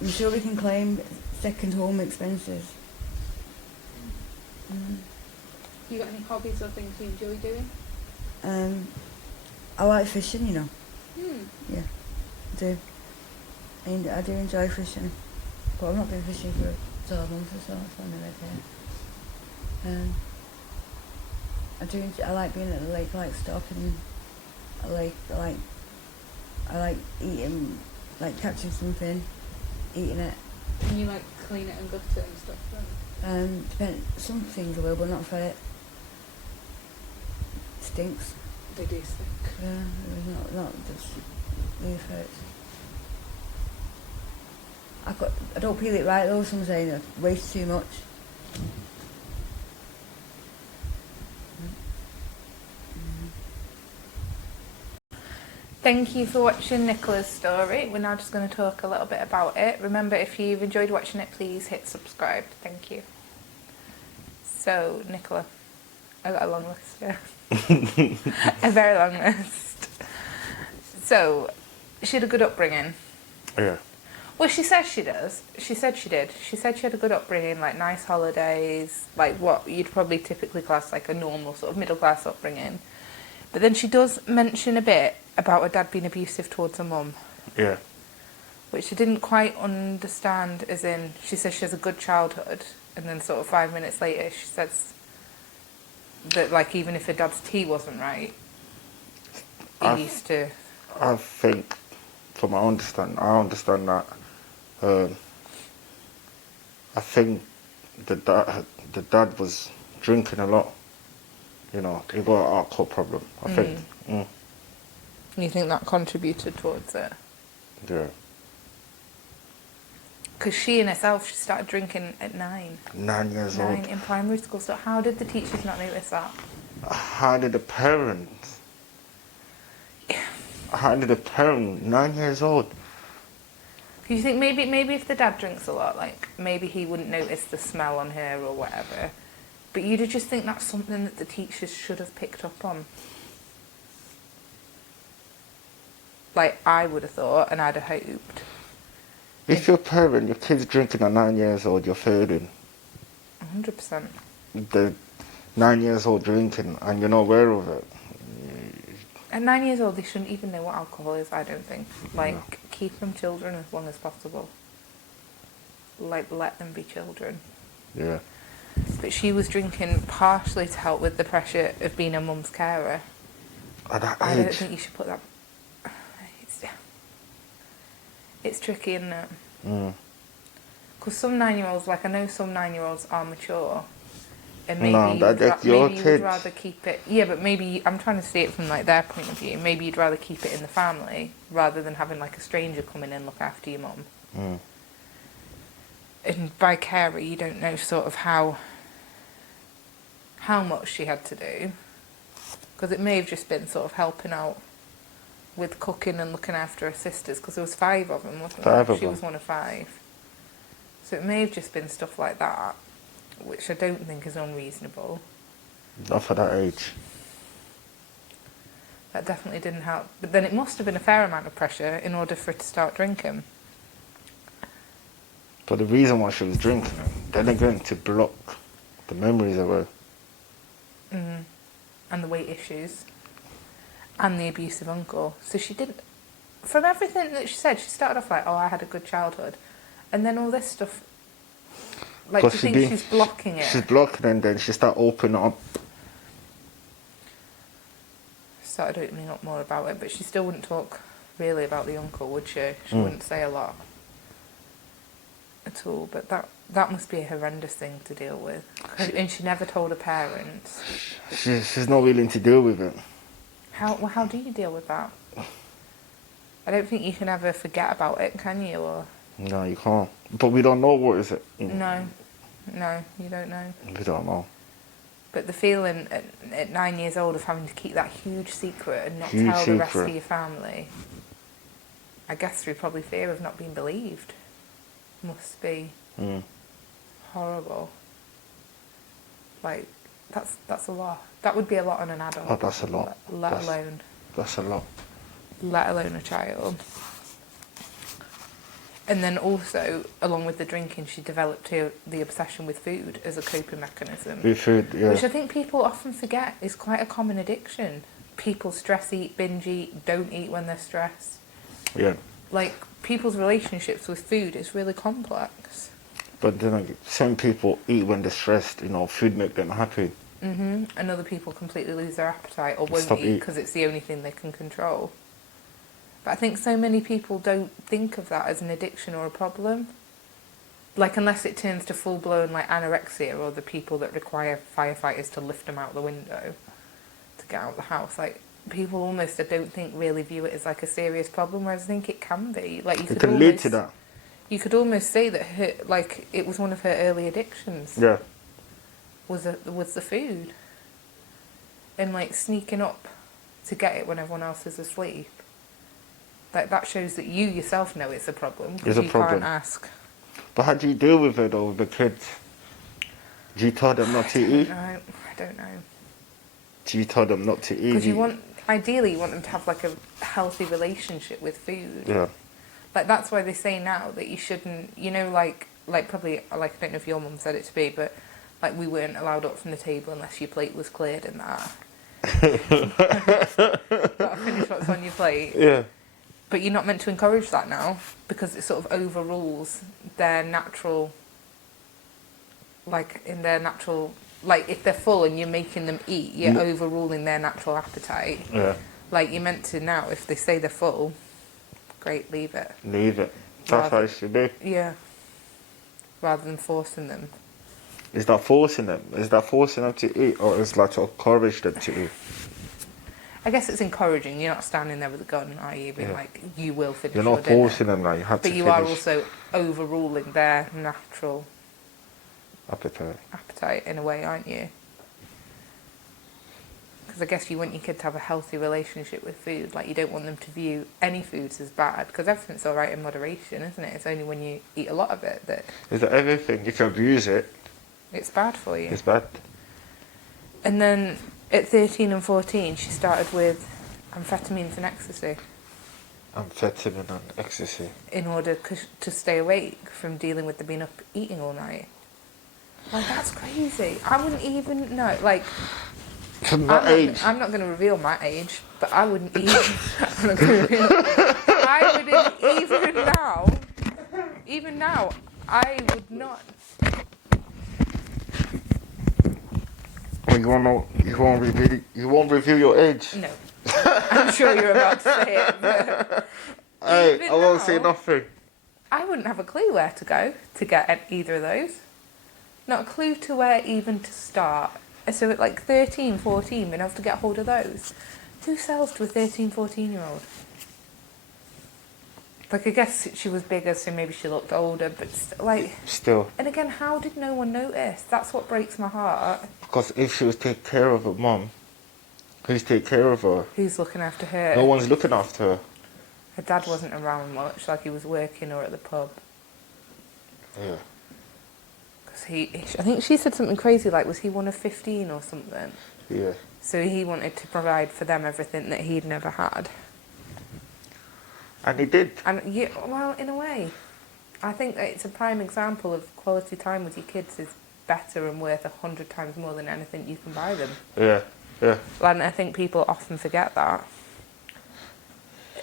I'm sure we can claim second home expenses. You got any hobbies or things you enjoy doing? I like fishing, you know. Yeah, I do. And I do enjoy fishing, but I've not been fishing for 12 months or so. So I'm I like being at the lake. I like stalking a lake. I like eating, like catching something, eating it. And you like clean it and gut it and stuff then? Some things I will, but not for it. It stinks. They do stink. Yeah, not just leave it. I don't peel it right though. Some saying I waste too much. Thank you for watching Nicola's story. We're now just going to talk a little bit about it. Remember, if you've enjoyed watching it, please hit subscribe. Thank you. So, Nicola, I got a long list here. A very long list. So, she had a good upbringing. Yeah. Well, she says she does. She said she did. She said she had a good upbringing, like nice holidays, like what you'd probably typically class like a normal sort of middle class upbringing. But then she does mention a bit about her dad being abusive towards her mum. Yeah. Which I didn't quite understand, as in, she says she has a good childhood, and then sort of 5 minutes later she says That, like, even if her dad's tea wasn't right, he used to... I think, from my understanding, I understand that. I think the dad was drinking a lot. You know, he got an alcohol problem. I think. You think that contributed towards it? Yeah. Because she in herself, she started drinking at 9. 9 years old. 9 in primary school. So how did the teachers not notice that? How did the parents? How did the parent? 9 years old. Do you think maybe if the dad drinks a lot, like, maybe he wouldn't notice the smell on her or whatever? But you'd just think that's something that the teachers should have picked up on. Like, I would have thought, and I'd have hoped. If your parent, your kid's drinking at 9 years old, you're failing. 100%. The 9 years old drinking, and you're not aware of it. At 9 years old, they shouldn't even know what alcohol is, I don't think. Like, keep them children as long as possible. Like, let them be children. Yeah. But she was drinking partially to help with the pressure of being a mum's carer. At that I don't age. think you should put that... It's tricky, isn't it? Because some 9-year-olds, like, I know some 9-year-olds are mature. And maybe, that's your maybe you kids. would rather keep it... Yeah, but maybe... I'm trying to see it from, like, their point of view. Maybe you'd rather keep it in the family rather than having, like, a stranger come in and look after your mum. And by carer, you don't know sort of how much she had to do. Because it may have just been sort of helping out with cooking and looking after her sisters. Because there was 5 of them, wasn't there? 5 of She them. was one of 5. So it may have just been stuff like that, which I don't think is unreasonable. Not for that age. That definitely didn't help. But then it must have been a fair amount of pressure in order for her to start drinking. But the reason why she was drinking it, then again, to block the memories away. And the weight issues. And the abusive uncle. So she didn't... From everything that she said, she started off like, oh, I had a good childhood. And then all this stuff... Like, do you think she's blocking it? She's blocking it, and then she started opening up. Started opening up more about it, but she still wouldn't talk really about the uncle, would she? She wouldn't say a lot at all. But that must be a horrendous thing to deal with. And she never told her parents. She's not willing to deal with it. How do you deal with that? I don't think you can ever forget about it, can you? Or No, you can't. But we don't know what is it. no, you don't know. We don't know. But the feeling at 9 years old of having to keep that huge secret and not Huge tell the rest of secret. your family, I guess through probably fear of not being believed, must be horrible. Like, that's a lot. That would be a lot on an adult. Oh, that's a lot. Let alone a child. And then also, along with the drinking, she developed the obsession with food as a coping mechanism. With food, yeah. Which I think people often forget is quite a common addiction. People stress eat, binge eat, don't eat when they're stressed. Yeah. Like, people's relationships with food is really complex. But then some people eat when they're stressed, food make them happy. And other people completely lose their appetite or won't Stop eat eat. because it's the only thing they can control. But I think so many people don't think of that as an addiction or a problem. Like, unless it turns to full-blown, like, anorexia, or the people that require firefighters to lift them out the window to get out of the house. Like, people almost, I don't think, really view it as, like, a serious problem, whereas I think it can be. Like, It can lead to that. You could almost say that it was one of her early addictions. Yeah. Was the food. And, like, sneaking up to get it when everyone else is asleep. Like, that shows that you yourself know it's a problem. It's a problem. You can't ask. But how do you deal with it, though, with the kids? Do you tell them not to eat? I don't know. Do you tell them not to eat? Because ideally you want them to have, like, a healthy relationship with food. Yeah. Like, that's why they say now that you shouldn't, like probably, like, I don't know if your mum said it to me, but, like, we weren't allowed up from the table unless your plate was cleared and that. Gotta finish what's on your plate. Yeah. But you're not meant to encourage that now, because it sort of overrules their natural, like, in their natural like if they're full and you're making them eat, you're No. overruling their natural appetite. Yeah. Like you're meant to now, if they say they're full, great, leave it. Leave it. That's how Rather- it should be. Yeah. Rather than forcing them. Is that forcing them? Is that forcing them to eat, or is that to encourage them to eat? I guess it's encouraging. You're not standing there with a gun, are you? Being Yeah. like, you will finish You're your not dinner. forcing them now. You have But to you finish. are also overruling their natural Appetite. appetite in a way, aren't you? Because I guess you want your kid to have a healthy relationship with food. Like, you don't want them to view any foods as bad, because everything's all right in moderation, isn't it? It's only when you eat a lot of it that Is that everything? If you abuse it, it's bad for you. it's bad. And then at 13 and 14, she started with amphetamines and ecstasy Amphetamine and ecstasy. in order to stay awake from dealing with the being up eating all night. Like, that's crazy. I wouldn't even know. Like, From that age. I'm not going to reveal my age, but I wouldn't even. I'm not going to reveal. I wouldn't even now. I would not. Well, you won't reveal your age. No. I'm sure you're about to say it. But Hey, even I won't say now, nothing. I wouldn't have a clue where to go to get either of those. Not a clue to where even to start. So at like 13, 14, being able to get hold of those. Who sells to a 13, 14-year-old? Like, I guess she was bigger, so maybe she looked older, but like... Still. And again, how did no one notice? That's what breaks my heart. Because if she was taking care of her mum, who's taking care of her? Who's looking after her? No one's looking after her. Her dad wasn't around much, like he was working or at the pub. Yeah. Because I think she said something crazy, like, was he one of 15 or something? Yeah. So he wanted to provide for them everything that he'd never had. And he did. And yeah, well, in a way, I think that it's a prime example of quality time with your kids is better and worth 100 times more than anything you can buy them. Yeah. Yeah. And I think people often forget that.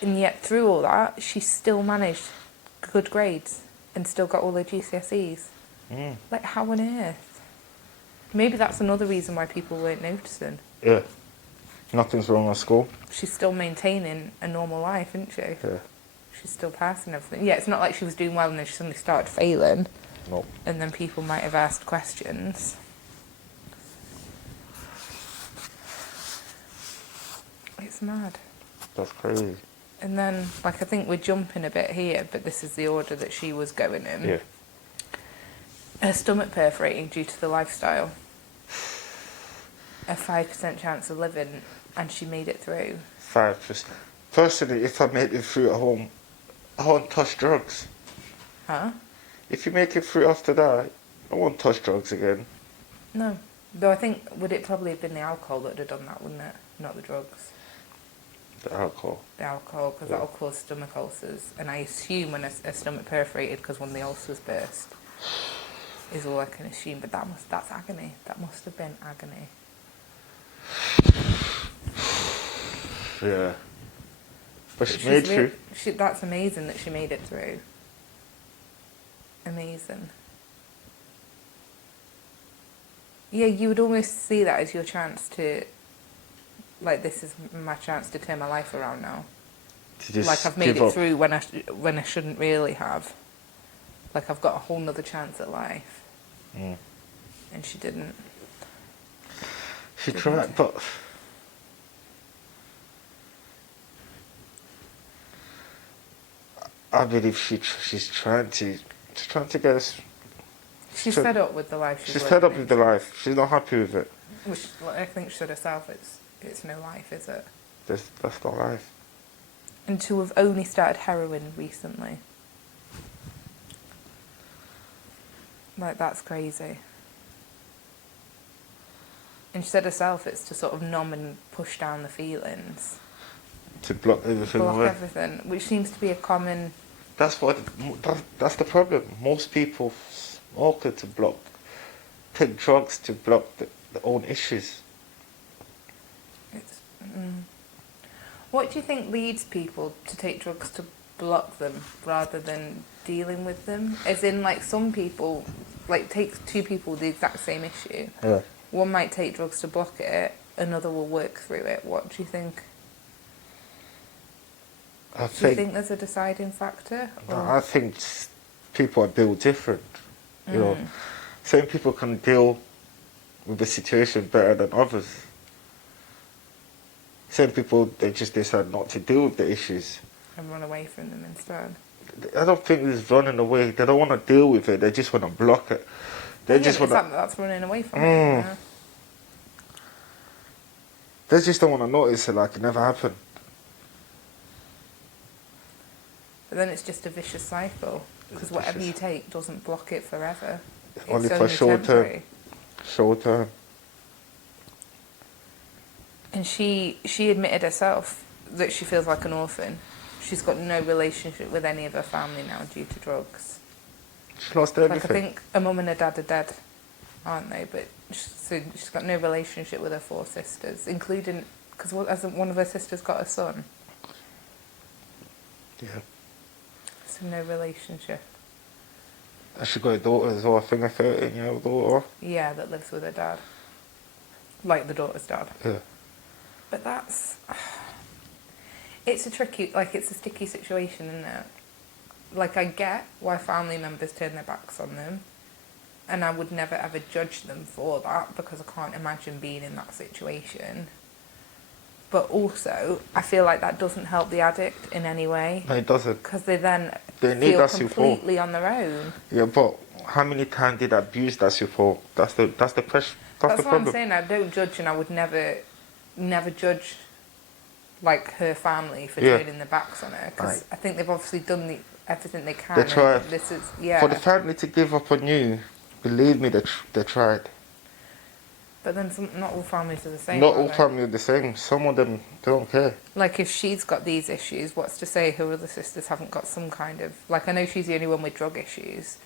And yet, through all that, she still managed good grades and still got all her GCSEs. Mm. Like, how on earth? Maybe that's another reason why people weren't noticing. Yeah. Nothing's wrong at school. She's still maintaining a normal life, isn't she? Yeah. She's still passing everything. Yeah, it's not like she was doing well and then she suddenly started failing. Nope. And then people might have asked questions. It's mad. That's crazy. And then, like, I think we're jumping a bit here, but this is the order that she was going in. Yeah. Her stomach perforating due to the lifestyle. A 5% chance of living, and she made it through. 5%. Personally, if I made it through at home, I won't touch drugs. Huh? If you make it through after that, I won't touch drugs again. No. Though I think, would it probably have been the alcohol that would have done that, wouldn't it? Not the drugs. The alcohol. The alcohol, because that'll cause stomach ulcers. And I assume when a stomach perforated because one of the ulcers burst, is all I can assume. But that's agony. That must have been agony. Yeah. But she She's made through. That's amazing that she made it through. Amazing. Yeah, you would almost see that as your chance to, like, this is my chance to turn my life around now. To just Like, I've made give it up. through when I shouldn't really have. Like, I've got a whole nother chance at life. Mm. And she didn't. She Didn't. tried, but I believe she's trying to get us. She's So- fed up with the life She's fed up with the life. She's not happy with it. Which, like, I think she said herself, it's no life, is it? That's not life. And to have only started heroin recently. Like, that's crazy. And she said herself it's to sort of numb and push down the feelings. To block everything Block away. everything, which seems to be a common... That's the problem. Most people smoke it to block, take drugs to block their own issues. What do you think leads people to take drugs to block them rather than dealing with them? As in, like, some people, like, take two people with the exact same issue. Yeah. one might take drugs to block it, another will work through it. What do you think? Do you think there's a deciding factor? I think people are built different. You know, some people can deal with the situation better than others. Some people, they just decide not to deal with the issues. And run away from them instead. I don't think it's running away. They don't want to deal with it. They just want to block it. They just want to. That's running away from it. Yeah. They just don't want to notice it like it never happened. But then it's just a vicious cycle. Because whatever you take doesn't block it forever. Only It's for short term. temporary. Short term. And she admitted herself that she feels like an orphan. She's got no relationship with any of her family now due to drugs. She lost everything. Like, I think her mum and her dad are dead, aren't they? But so she's got no relationship with her 4 sisters, including, because hasn't one of her sisters got a son? Yeah. So no relationship. And she got a daughter as well. I think a 13-year-old daughter. Yeah, that lives with her dad. Like the daughter's dad. Yeah. But that's... It's a sticky situation, isn't it? Like, I get why family members turn their backs on them, and I would never ever judge them for that, because I can't imagine being in that situation. But also, I feel like that doesn't help the addict in any way. No, it doesn't. Because they then They need feel that support. completely on their own. Yeah, but how many times did I abuse that support? That's the pressure. That's the what problem. I'm saying. I don't judge, and I would never judge like her family for turning their backs on her, because I think they've obviously done everything they can. They tried. This is For the family to give up on you, believe me, they tried. But then not all families are the same. Not are all they? families are the same. Some of them don't care. Like, if she's got these issues, what's to say her other sisters haven't got some kind of... Like, I know she's the only one with drug issues,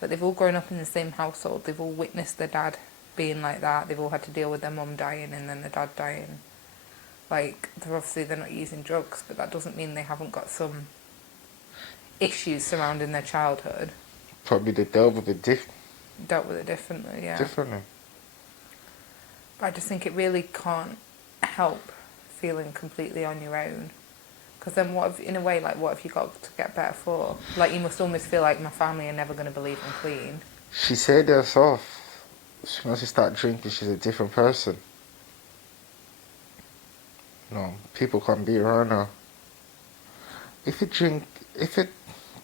but they've all grown up in the same household. They've all witnessed their dad being like that. They've all had to deal with their mum dying and then their dad dying. Like, they're not using drugs, but that doesn't mean they haven't got some issues surrounding their childhood. Probably they dealt with it differently, yeah. differently. But I just think it really can't help feeling completely on your own. Because then what have you got to get better for? Like, you must almost feel like my family are never going to believe I'm clean. She said herself, once she start drinking, she's a different person. No, people can't be around her. If it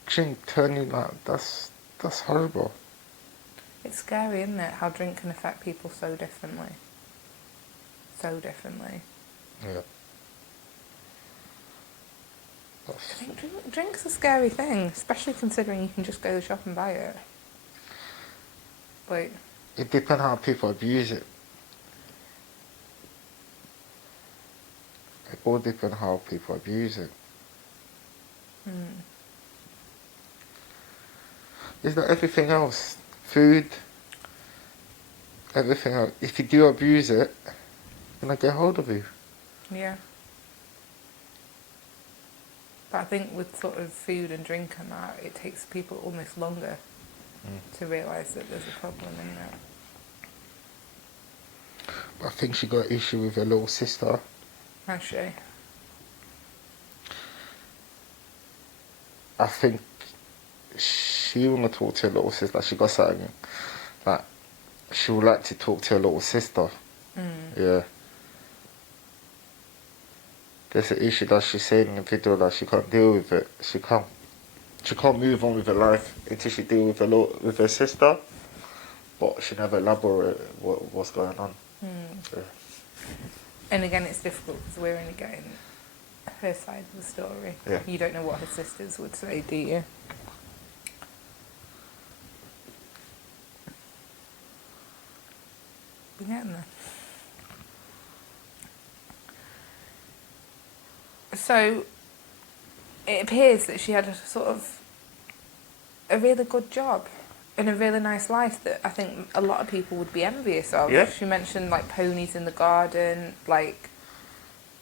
drink turn you like, that's horrible. It's scary, isn't it? How drink can affect people so differently. So differently. Yeah. I think drink's a scary thing, especially considering you can just go to the shop and buy it. Like, It depends how people abuse it. It all depends how people abuse it. It's like everything else. Food, everything else. If you do abuse it, it's gonna get hold of you. yeah. But I think with sort of food and drink and that, it takes people almost longer to realise that there's a problem in there. I think she got an issue with her little sister. Actually, I think she wanna talk to her little sister. She got something like she would like to talk to her little sister. Yeah. There's an issue that she's saying in the video that she can't deal with it. She can't move on with her life until she deal with her sister. But she never elaborate what's going on. Yeah. and again, it's difficult because we're only getting her side of the story. Yeah. You don't know what her sisters would say, do you? We're getting there. So, it appears that she had a really good job and a really nice life that I think a lot of people would be envious of. Yeah. She mentioned like ponies in the garden, like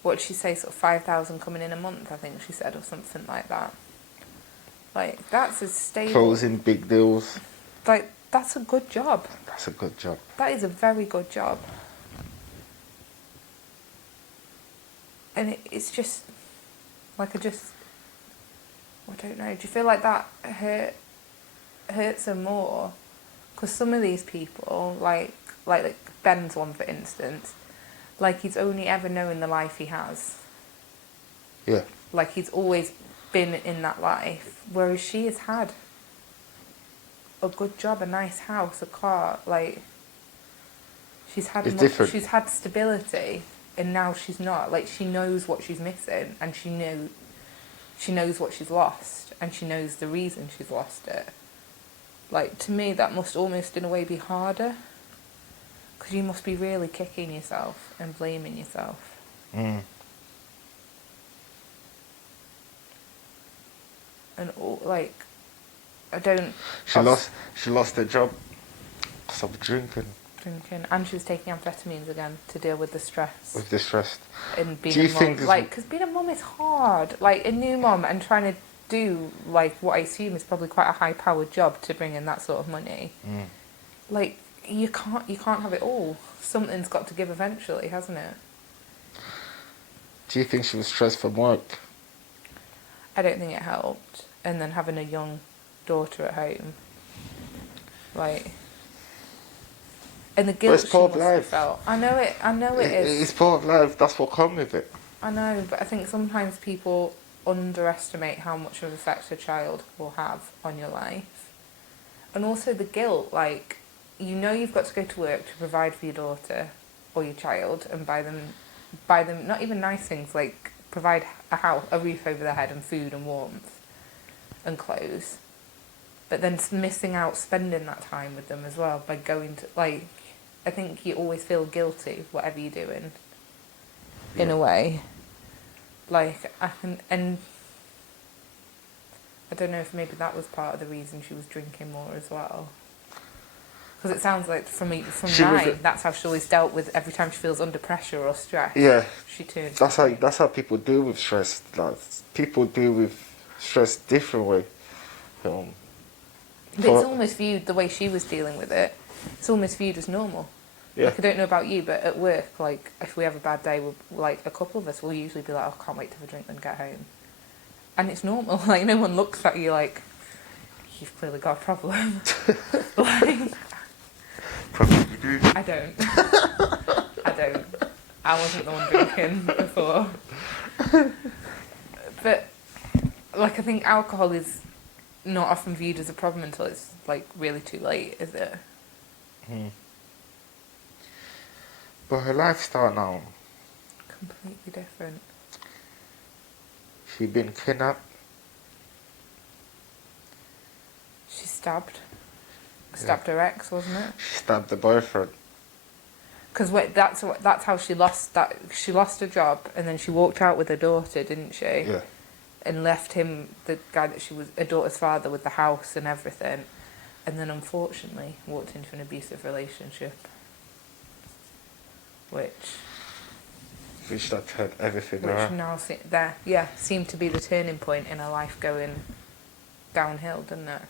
what did she say, sort of 5,000 coming in a month, I think she said, or something like that. Like, that's a stable... Closing big deals. Like, That's a good job. That's a good job. That is a very good job. And it's just, like, I don't know. Do you feel like that hurts her more? Because some of these people, like Ben's one, for instance, like, he's only ever known the life he has. Yeah. Like, he's always been in that life, whereas she has had a good job, a nice house, a car, like, she's had different. She's had stability, and now she's not. Like, she knows what she's missing, and she knows what she's lost, and she knows the reason she's lost it. Like, to me, that must almost in a way be harder, because you must be really kicking yourself and blaming yourself. Mm. And all, like, I don't. She lost her job because of drinking. And she was taking amphetamines again to deal with the stress. With the stress. And being Do you a mum, think like, because being a mum is hard. Like, a new mum and trying to do, like, what I assume is probably quite a high-powered job to bring in that sort of money. Mm. Like, you can't have it all. Something's got to give eventually, hasn't it? Do you think she was stressed from work? I don't think it helped. And then having a young daughter at home, like, and the guilt she must have felt. I know it is. It's part of life. That's what comes with it. I know, but I think sometimes people underestimate how much of an effect a child will have on your life, and also the guilt. Like, you know, you've got to go to work to provide for your daughter or your child, and buy them not even nice things, like provide a house, a roof over their head, and food and warmth and clothes, but then missing out spending that time with them as well by going to, like, I think you always feel guilty whatever you're doing, in a way. Like, and I don't know if maybe that was part of the reason she was drinking more as well. Because it sounds like from Nine, that's how she always dealt with every time she feels under pressure or stress. Yeah. She turns. That's how people deal with stress. Like, people deal with stress different way. But it's almost viewed, the way she was dealing with it, it's almost viewed as normal. Yeah. Like, I don't know about you, but at work, like, if we have a bad day, like, a couple of us will usually be like, oh, I can't wait to have a drink and get home. And it's normal. Like, no one looks at you like, you've clearly got a problem. Like, Probably do. I don't. I wasn't the one drinking before. But, like, I think alcohol is not often viewed as a problem until it's, like, really too late, is it? Hmm. But her lifestyle now, Completely different. she been kidnapped. She stabbed her ex, wasn't it? She stabbed the boyfriend. Because that's how she lost that. She lost her job, and then she walked out with her daughter, didn't she? Yeah. And left him, the guy that she was, her daughter's father, with the house and everything, and then unfortunately walked into an abusive relationship, which that turned everything which around. now seemed to be the turning point in her life going downhill, didn't it?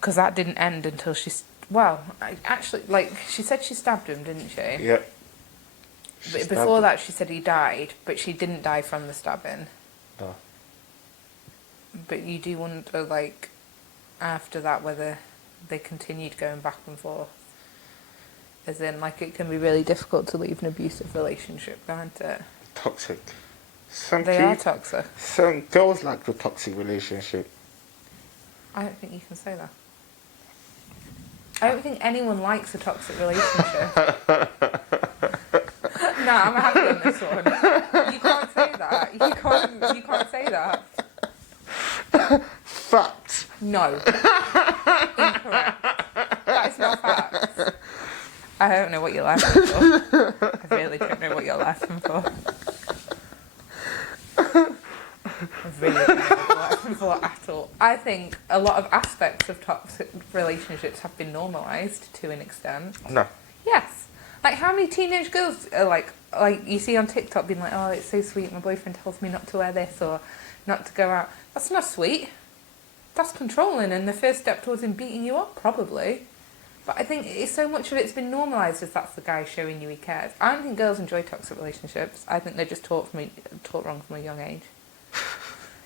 Because that didn't end until actually, like, she said she stabbed him, didn't she? Yeah. But before that, she said he died, but she didn't die from the stabbing. No. But you do wonder, like, after that, whether they continued going back and forth. As in, like, it can be really difficult to leave an abusive relationship, can't it? Toxic. They are toxic. Some girls like the toxic relationship. I don't think you can say that. I don't think anyone likes a toxic relationship. No, I'm happy on this one. You can't say that. You can't say that. Facts. No. Incorrect. That is not facts. I don't know what you're laughing for. I really don't know what you're laughing for. I really don't know what you're laughing for at all. I think a lot of aspects of toxic relationships have been normalised to an extent. No. Yes. Like, how many teenage girls are like you see on TikTok being like, oh, it's so sweet, my boyfriend tells me not to wear this or not to go out. That's not sweet. That's controlling, and the first step towards him beating you up, probably. But I think it's so much of it's been normalised as that's the guy showing you he cares. I don't think girls enjoy toxic relationships. I think they're just taught wrong from a young age.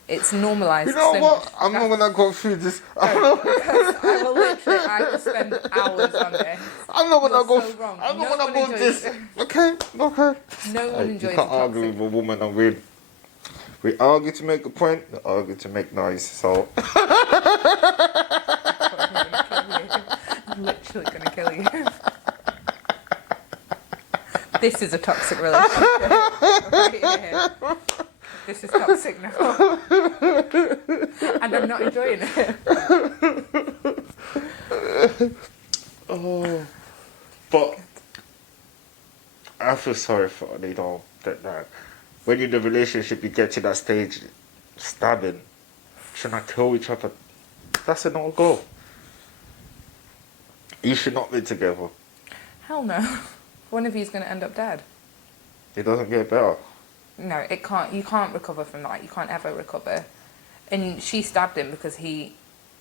It's normalised. You know so what? much. I'm not gonna go through this. Because I will spend hours on this. I'm not gonna You're go. so wrong. I'm No not gonna one go enjoys this. it. Okay. No one Hey, enjoys you a can't argue toxic. with a woman and win. We argue to make a point. We argue to make noise. So I'm literally going to kill you. This is a toxic relationship. Right here. This is toxic now. And I'm not enjoying it. oh, but I feel sorry for that when you're in a relationship, you get to that stage, stabbing, trying to kill each other. That's a no-go. You should not be together. Hell no. One of you's going to end up dead. It doesn't get better. No, it can't. You can't recover from that. You can't ever recover. And she stabbed him because he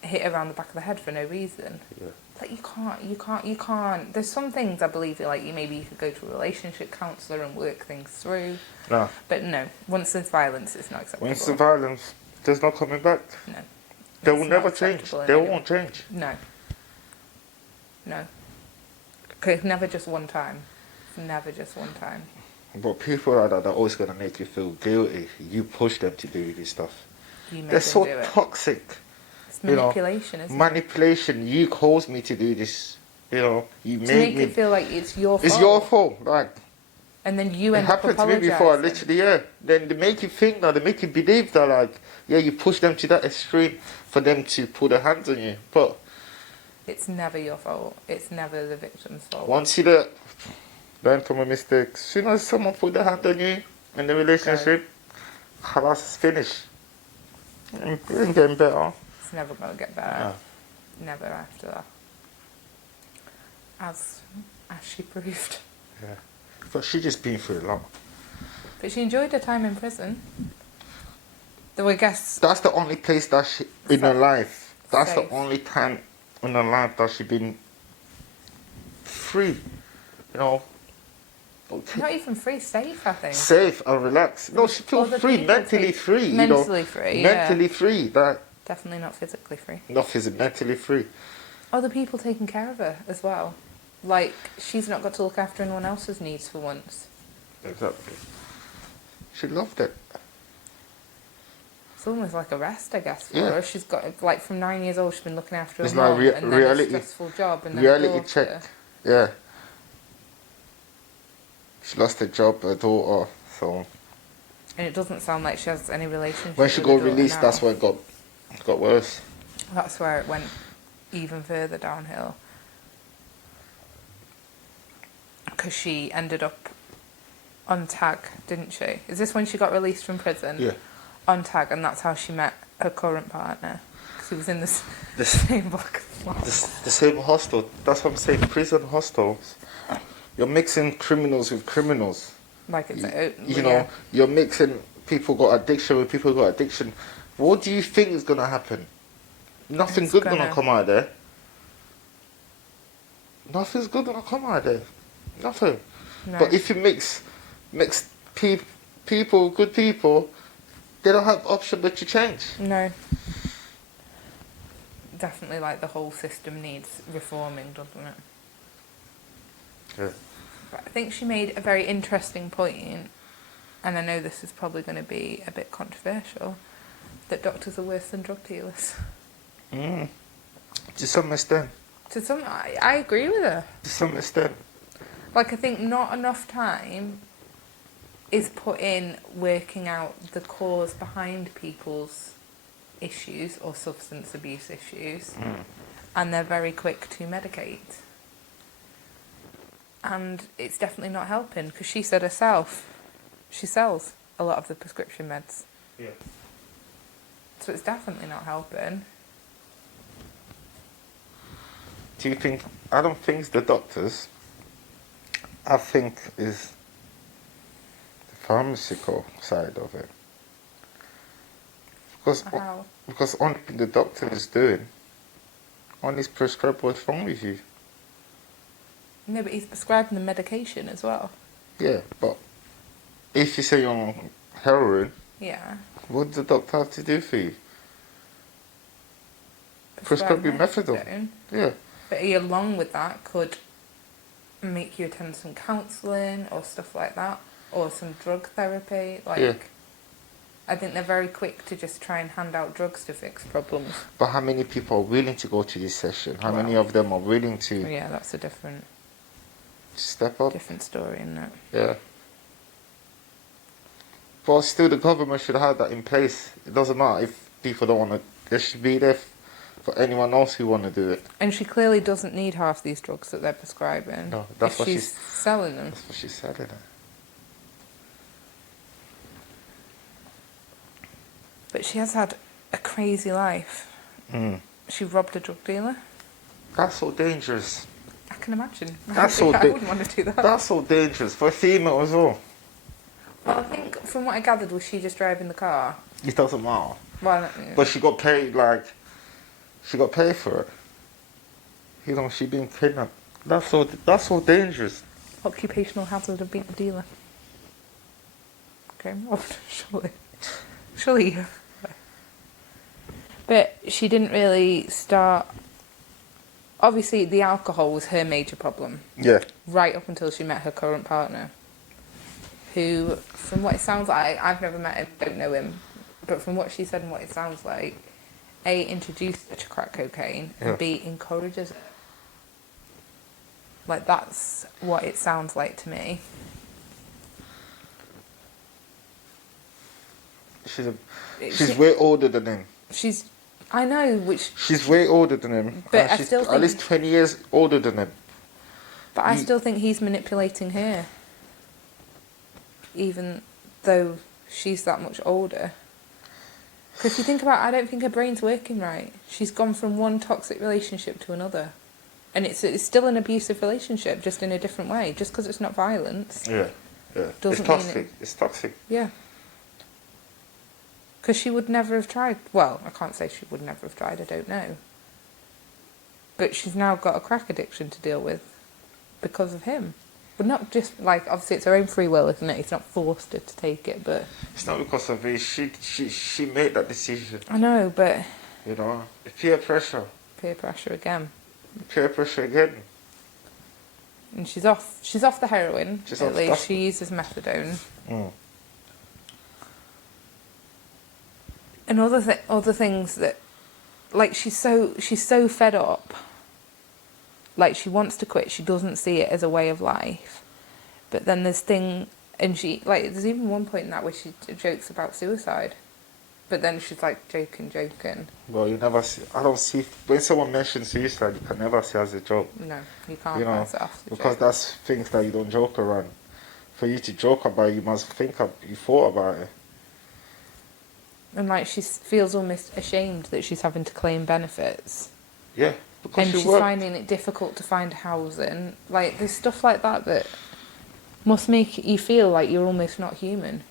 hit her around the back of the head for no reason. Yeah. Like you can't. There's some things I believe like maybe you could go to a relationship counsellor and work things through. No. But no, once there's violence, it's not acceptable. Once the violence, there's no coming back. No. They It's will not never change. acceptable in They any way. won't change. No. No. 'Cause never just one time. Never just one time. But people like that are always going to make you feel guilty. You push them to do this stuff. You make They're them so do it. toxic. It's you know, manipulation, isn't it? Manipulation. You caused me to do this. You know, you To made make me. it feel like it's your fault. It's your fault. Like, And then you it end up happened to me apologising. before, literally, yeah. Then they make you think that, they make you believe that, like, yeah, you push them to that extreme for them to put their hands on you. But It's never your fault. It's never the victim's fault. once you learn from a mistake, as soon as someone put their hand on you in the relationship, halas, it's finished. It ain't getting better. It's never going to get better. Never after that. As she proved. Yeah. But she just been through a lot. But she enjoyed her time in prison. Though I guess... That's the only place that she, in her life, that's Safe. the only time in her life that she been free. You know, Not even free, safe, I think. safe and relaxed. No, she feels Other free, people mentally take- free. Mentally you know, free, mentally free. That Definitely not physically free. not physically, mentally free. Other people taking care of her as well. Like, she's not got to look after anyone else's needs for once. Exactly. She loved it. It's almost like a rest, I guess, for Yeah. her. She's got, like, from 9 years old, she's been looking after her It's like mum, and then reality- a stressful job, and then a Reality daughter. check. Yeah. She lost her job, her daughter. So And it doesn't sound like she has any relationship when she with got her daughter released, now. that's when it got worse. That's where it went even further downhill. Because she ended up on tag, didn't she? Is this when she got released from prison? Yeah. On tag, and that's how she met her current partner. Because he was in the This- same block of flats. The same hostel. That's what I'm saying. Prison hostels. You're mixing criminals with criminals. Like it's You know, you're mixing people got addiction with people got addiction. What do you think is gonna happen? Nothing It's good gonna- gonna come out of there. Nothing's good gonna come out of there. Nothing. No. But if you mix people, good people, they don't have option but to change. No. Definitely, like, the whole system needs reforming, doesn't it? Yeah. But I think she made a very interesting point, and I know this is probably going to be a bit controversial, that doctors are worse than drug dealers. To some extent. To some, I agree with her. To some extent. Like, I think not enough time is put in working out the cause behind people's issues or substance abuse issues, and they're very quick to medicate. And it's definitely not helping, because she said herself, she sells a lot of the prescription meds. Yeah. So it's definitely not helping. Do you think? I don't think it's the doctors. I think is the pharmaceutical side of it. How? Because only thing the doctor is doing, on his prescribed what's wrong with you. No, but he's prescribing the medication as well. Yeah, but if you say you're on heroin, Yeah. what does the doctor have to do for you? Prescribe you methadone. Yeah. But along with that could make you attend some counselling or stuff like that, or some drug therapy. Like, Yeah. I think they're very quick to just try and hand out drugs to fix problems. But how many people are willing to go to this session? How many Well, of them are willing to Yeah, that's a different step up? story, isn't it? Yeah. But still, the government should have that in place. It doesn't matter if people don't want to. They should be there for anyone else who want to do it. And she clearly doesn't need half these drugs that they're prescribing. No, that's if what she's selling them. That's what she's selling it. But she has had a crazy life. Mm. She robbed a drug dealer. That's so dangerous. I can imagine. That's I so wouldn't want to do that. That's so dangerous for a female as well. Well, I think from what I gathered, was she just driving the car? It doesn't matter. Well, But she got paid she got paid for it. You know, she been kidnapped. That's so dangerous. occupational hazard of being a dealer. Okay, well, surely. But she didn't really start. Obviously, the alcohol was her major problem. Yeah. Right up until she met her current partner, who, from what it sounds like, I've never met him, don't know him, but from what she said and what it sounds like, A, introduced her to crack cocaine, and B, encourages it. Like, that's what it sounds like to me. She's way older than him. I know, which... She's way older than him. But I she's still at think... least 20 years older than him. But I still think he's manipulating her. Even though she's that much older. Because if you think about it, I don't think her brain's working right. She's gone from one toxic relationship to another. And it's still an abusive relationship, just in a different way. Just because it's not violence. Yeah. Doesn't it's toxic. mean It's toxic. Yeah. Because she would never have tried. Well, I can't say she would never have tried, I don't know. But she's now got a crack addiction to deal with because of him. But not just, like, obviously it's her own free will, isn't it? He's not forced her to take it, but... It's not because of it. She made that decision. I know, but... You know? Peer pressure. Peer pressure again. Peer pressure again. And she's off the heroin, at least. She uses methadone. Mm. And other things that... Like, she's so fed up. Like, she wants to quit. She doesn't see it as a way of life. But then there's and there's even one point in that where she jokes about suicide. But then she's like, joking. Well, you never see... I don't see... When someone mentions suicide, you can never see as a joke. No, you can't You know, pass it off as a because joke. that's things that you don't joke around. For you to joke about it, you must think you thought about it. And, like, she feels almost ashamed that she's having to claim benefits. Yeah, because And she's finding it difficult to find housing. Like, there's stuff like that must make you feel like you're almost not human.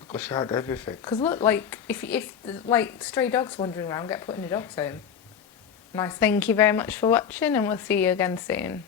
Because she had everything. Because look, like, if like stray dogs wandering around get put in a dog's home. Nice. Thank you very much for watching, and we'll see you again soon.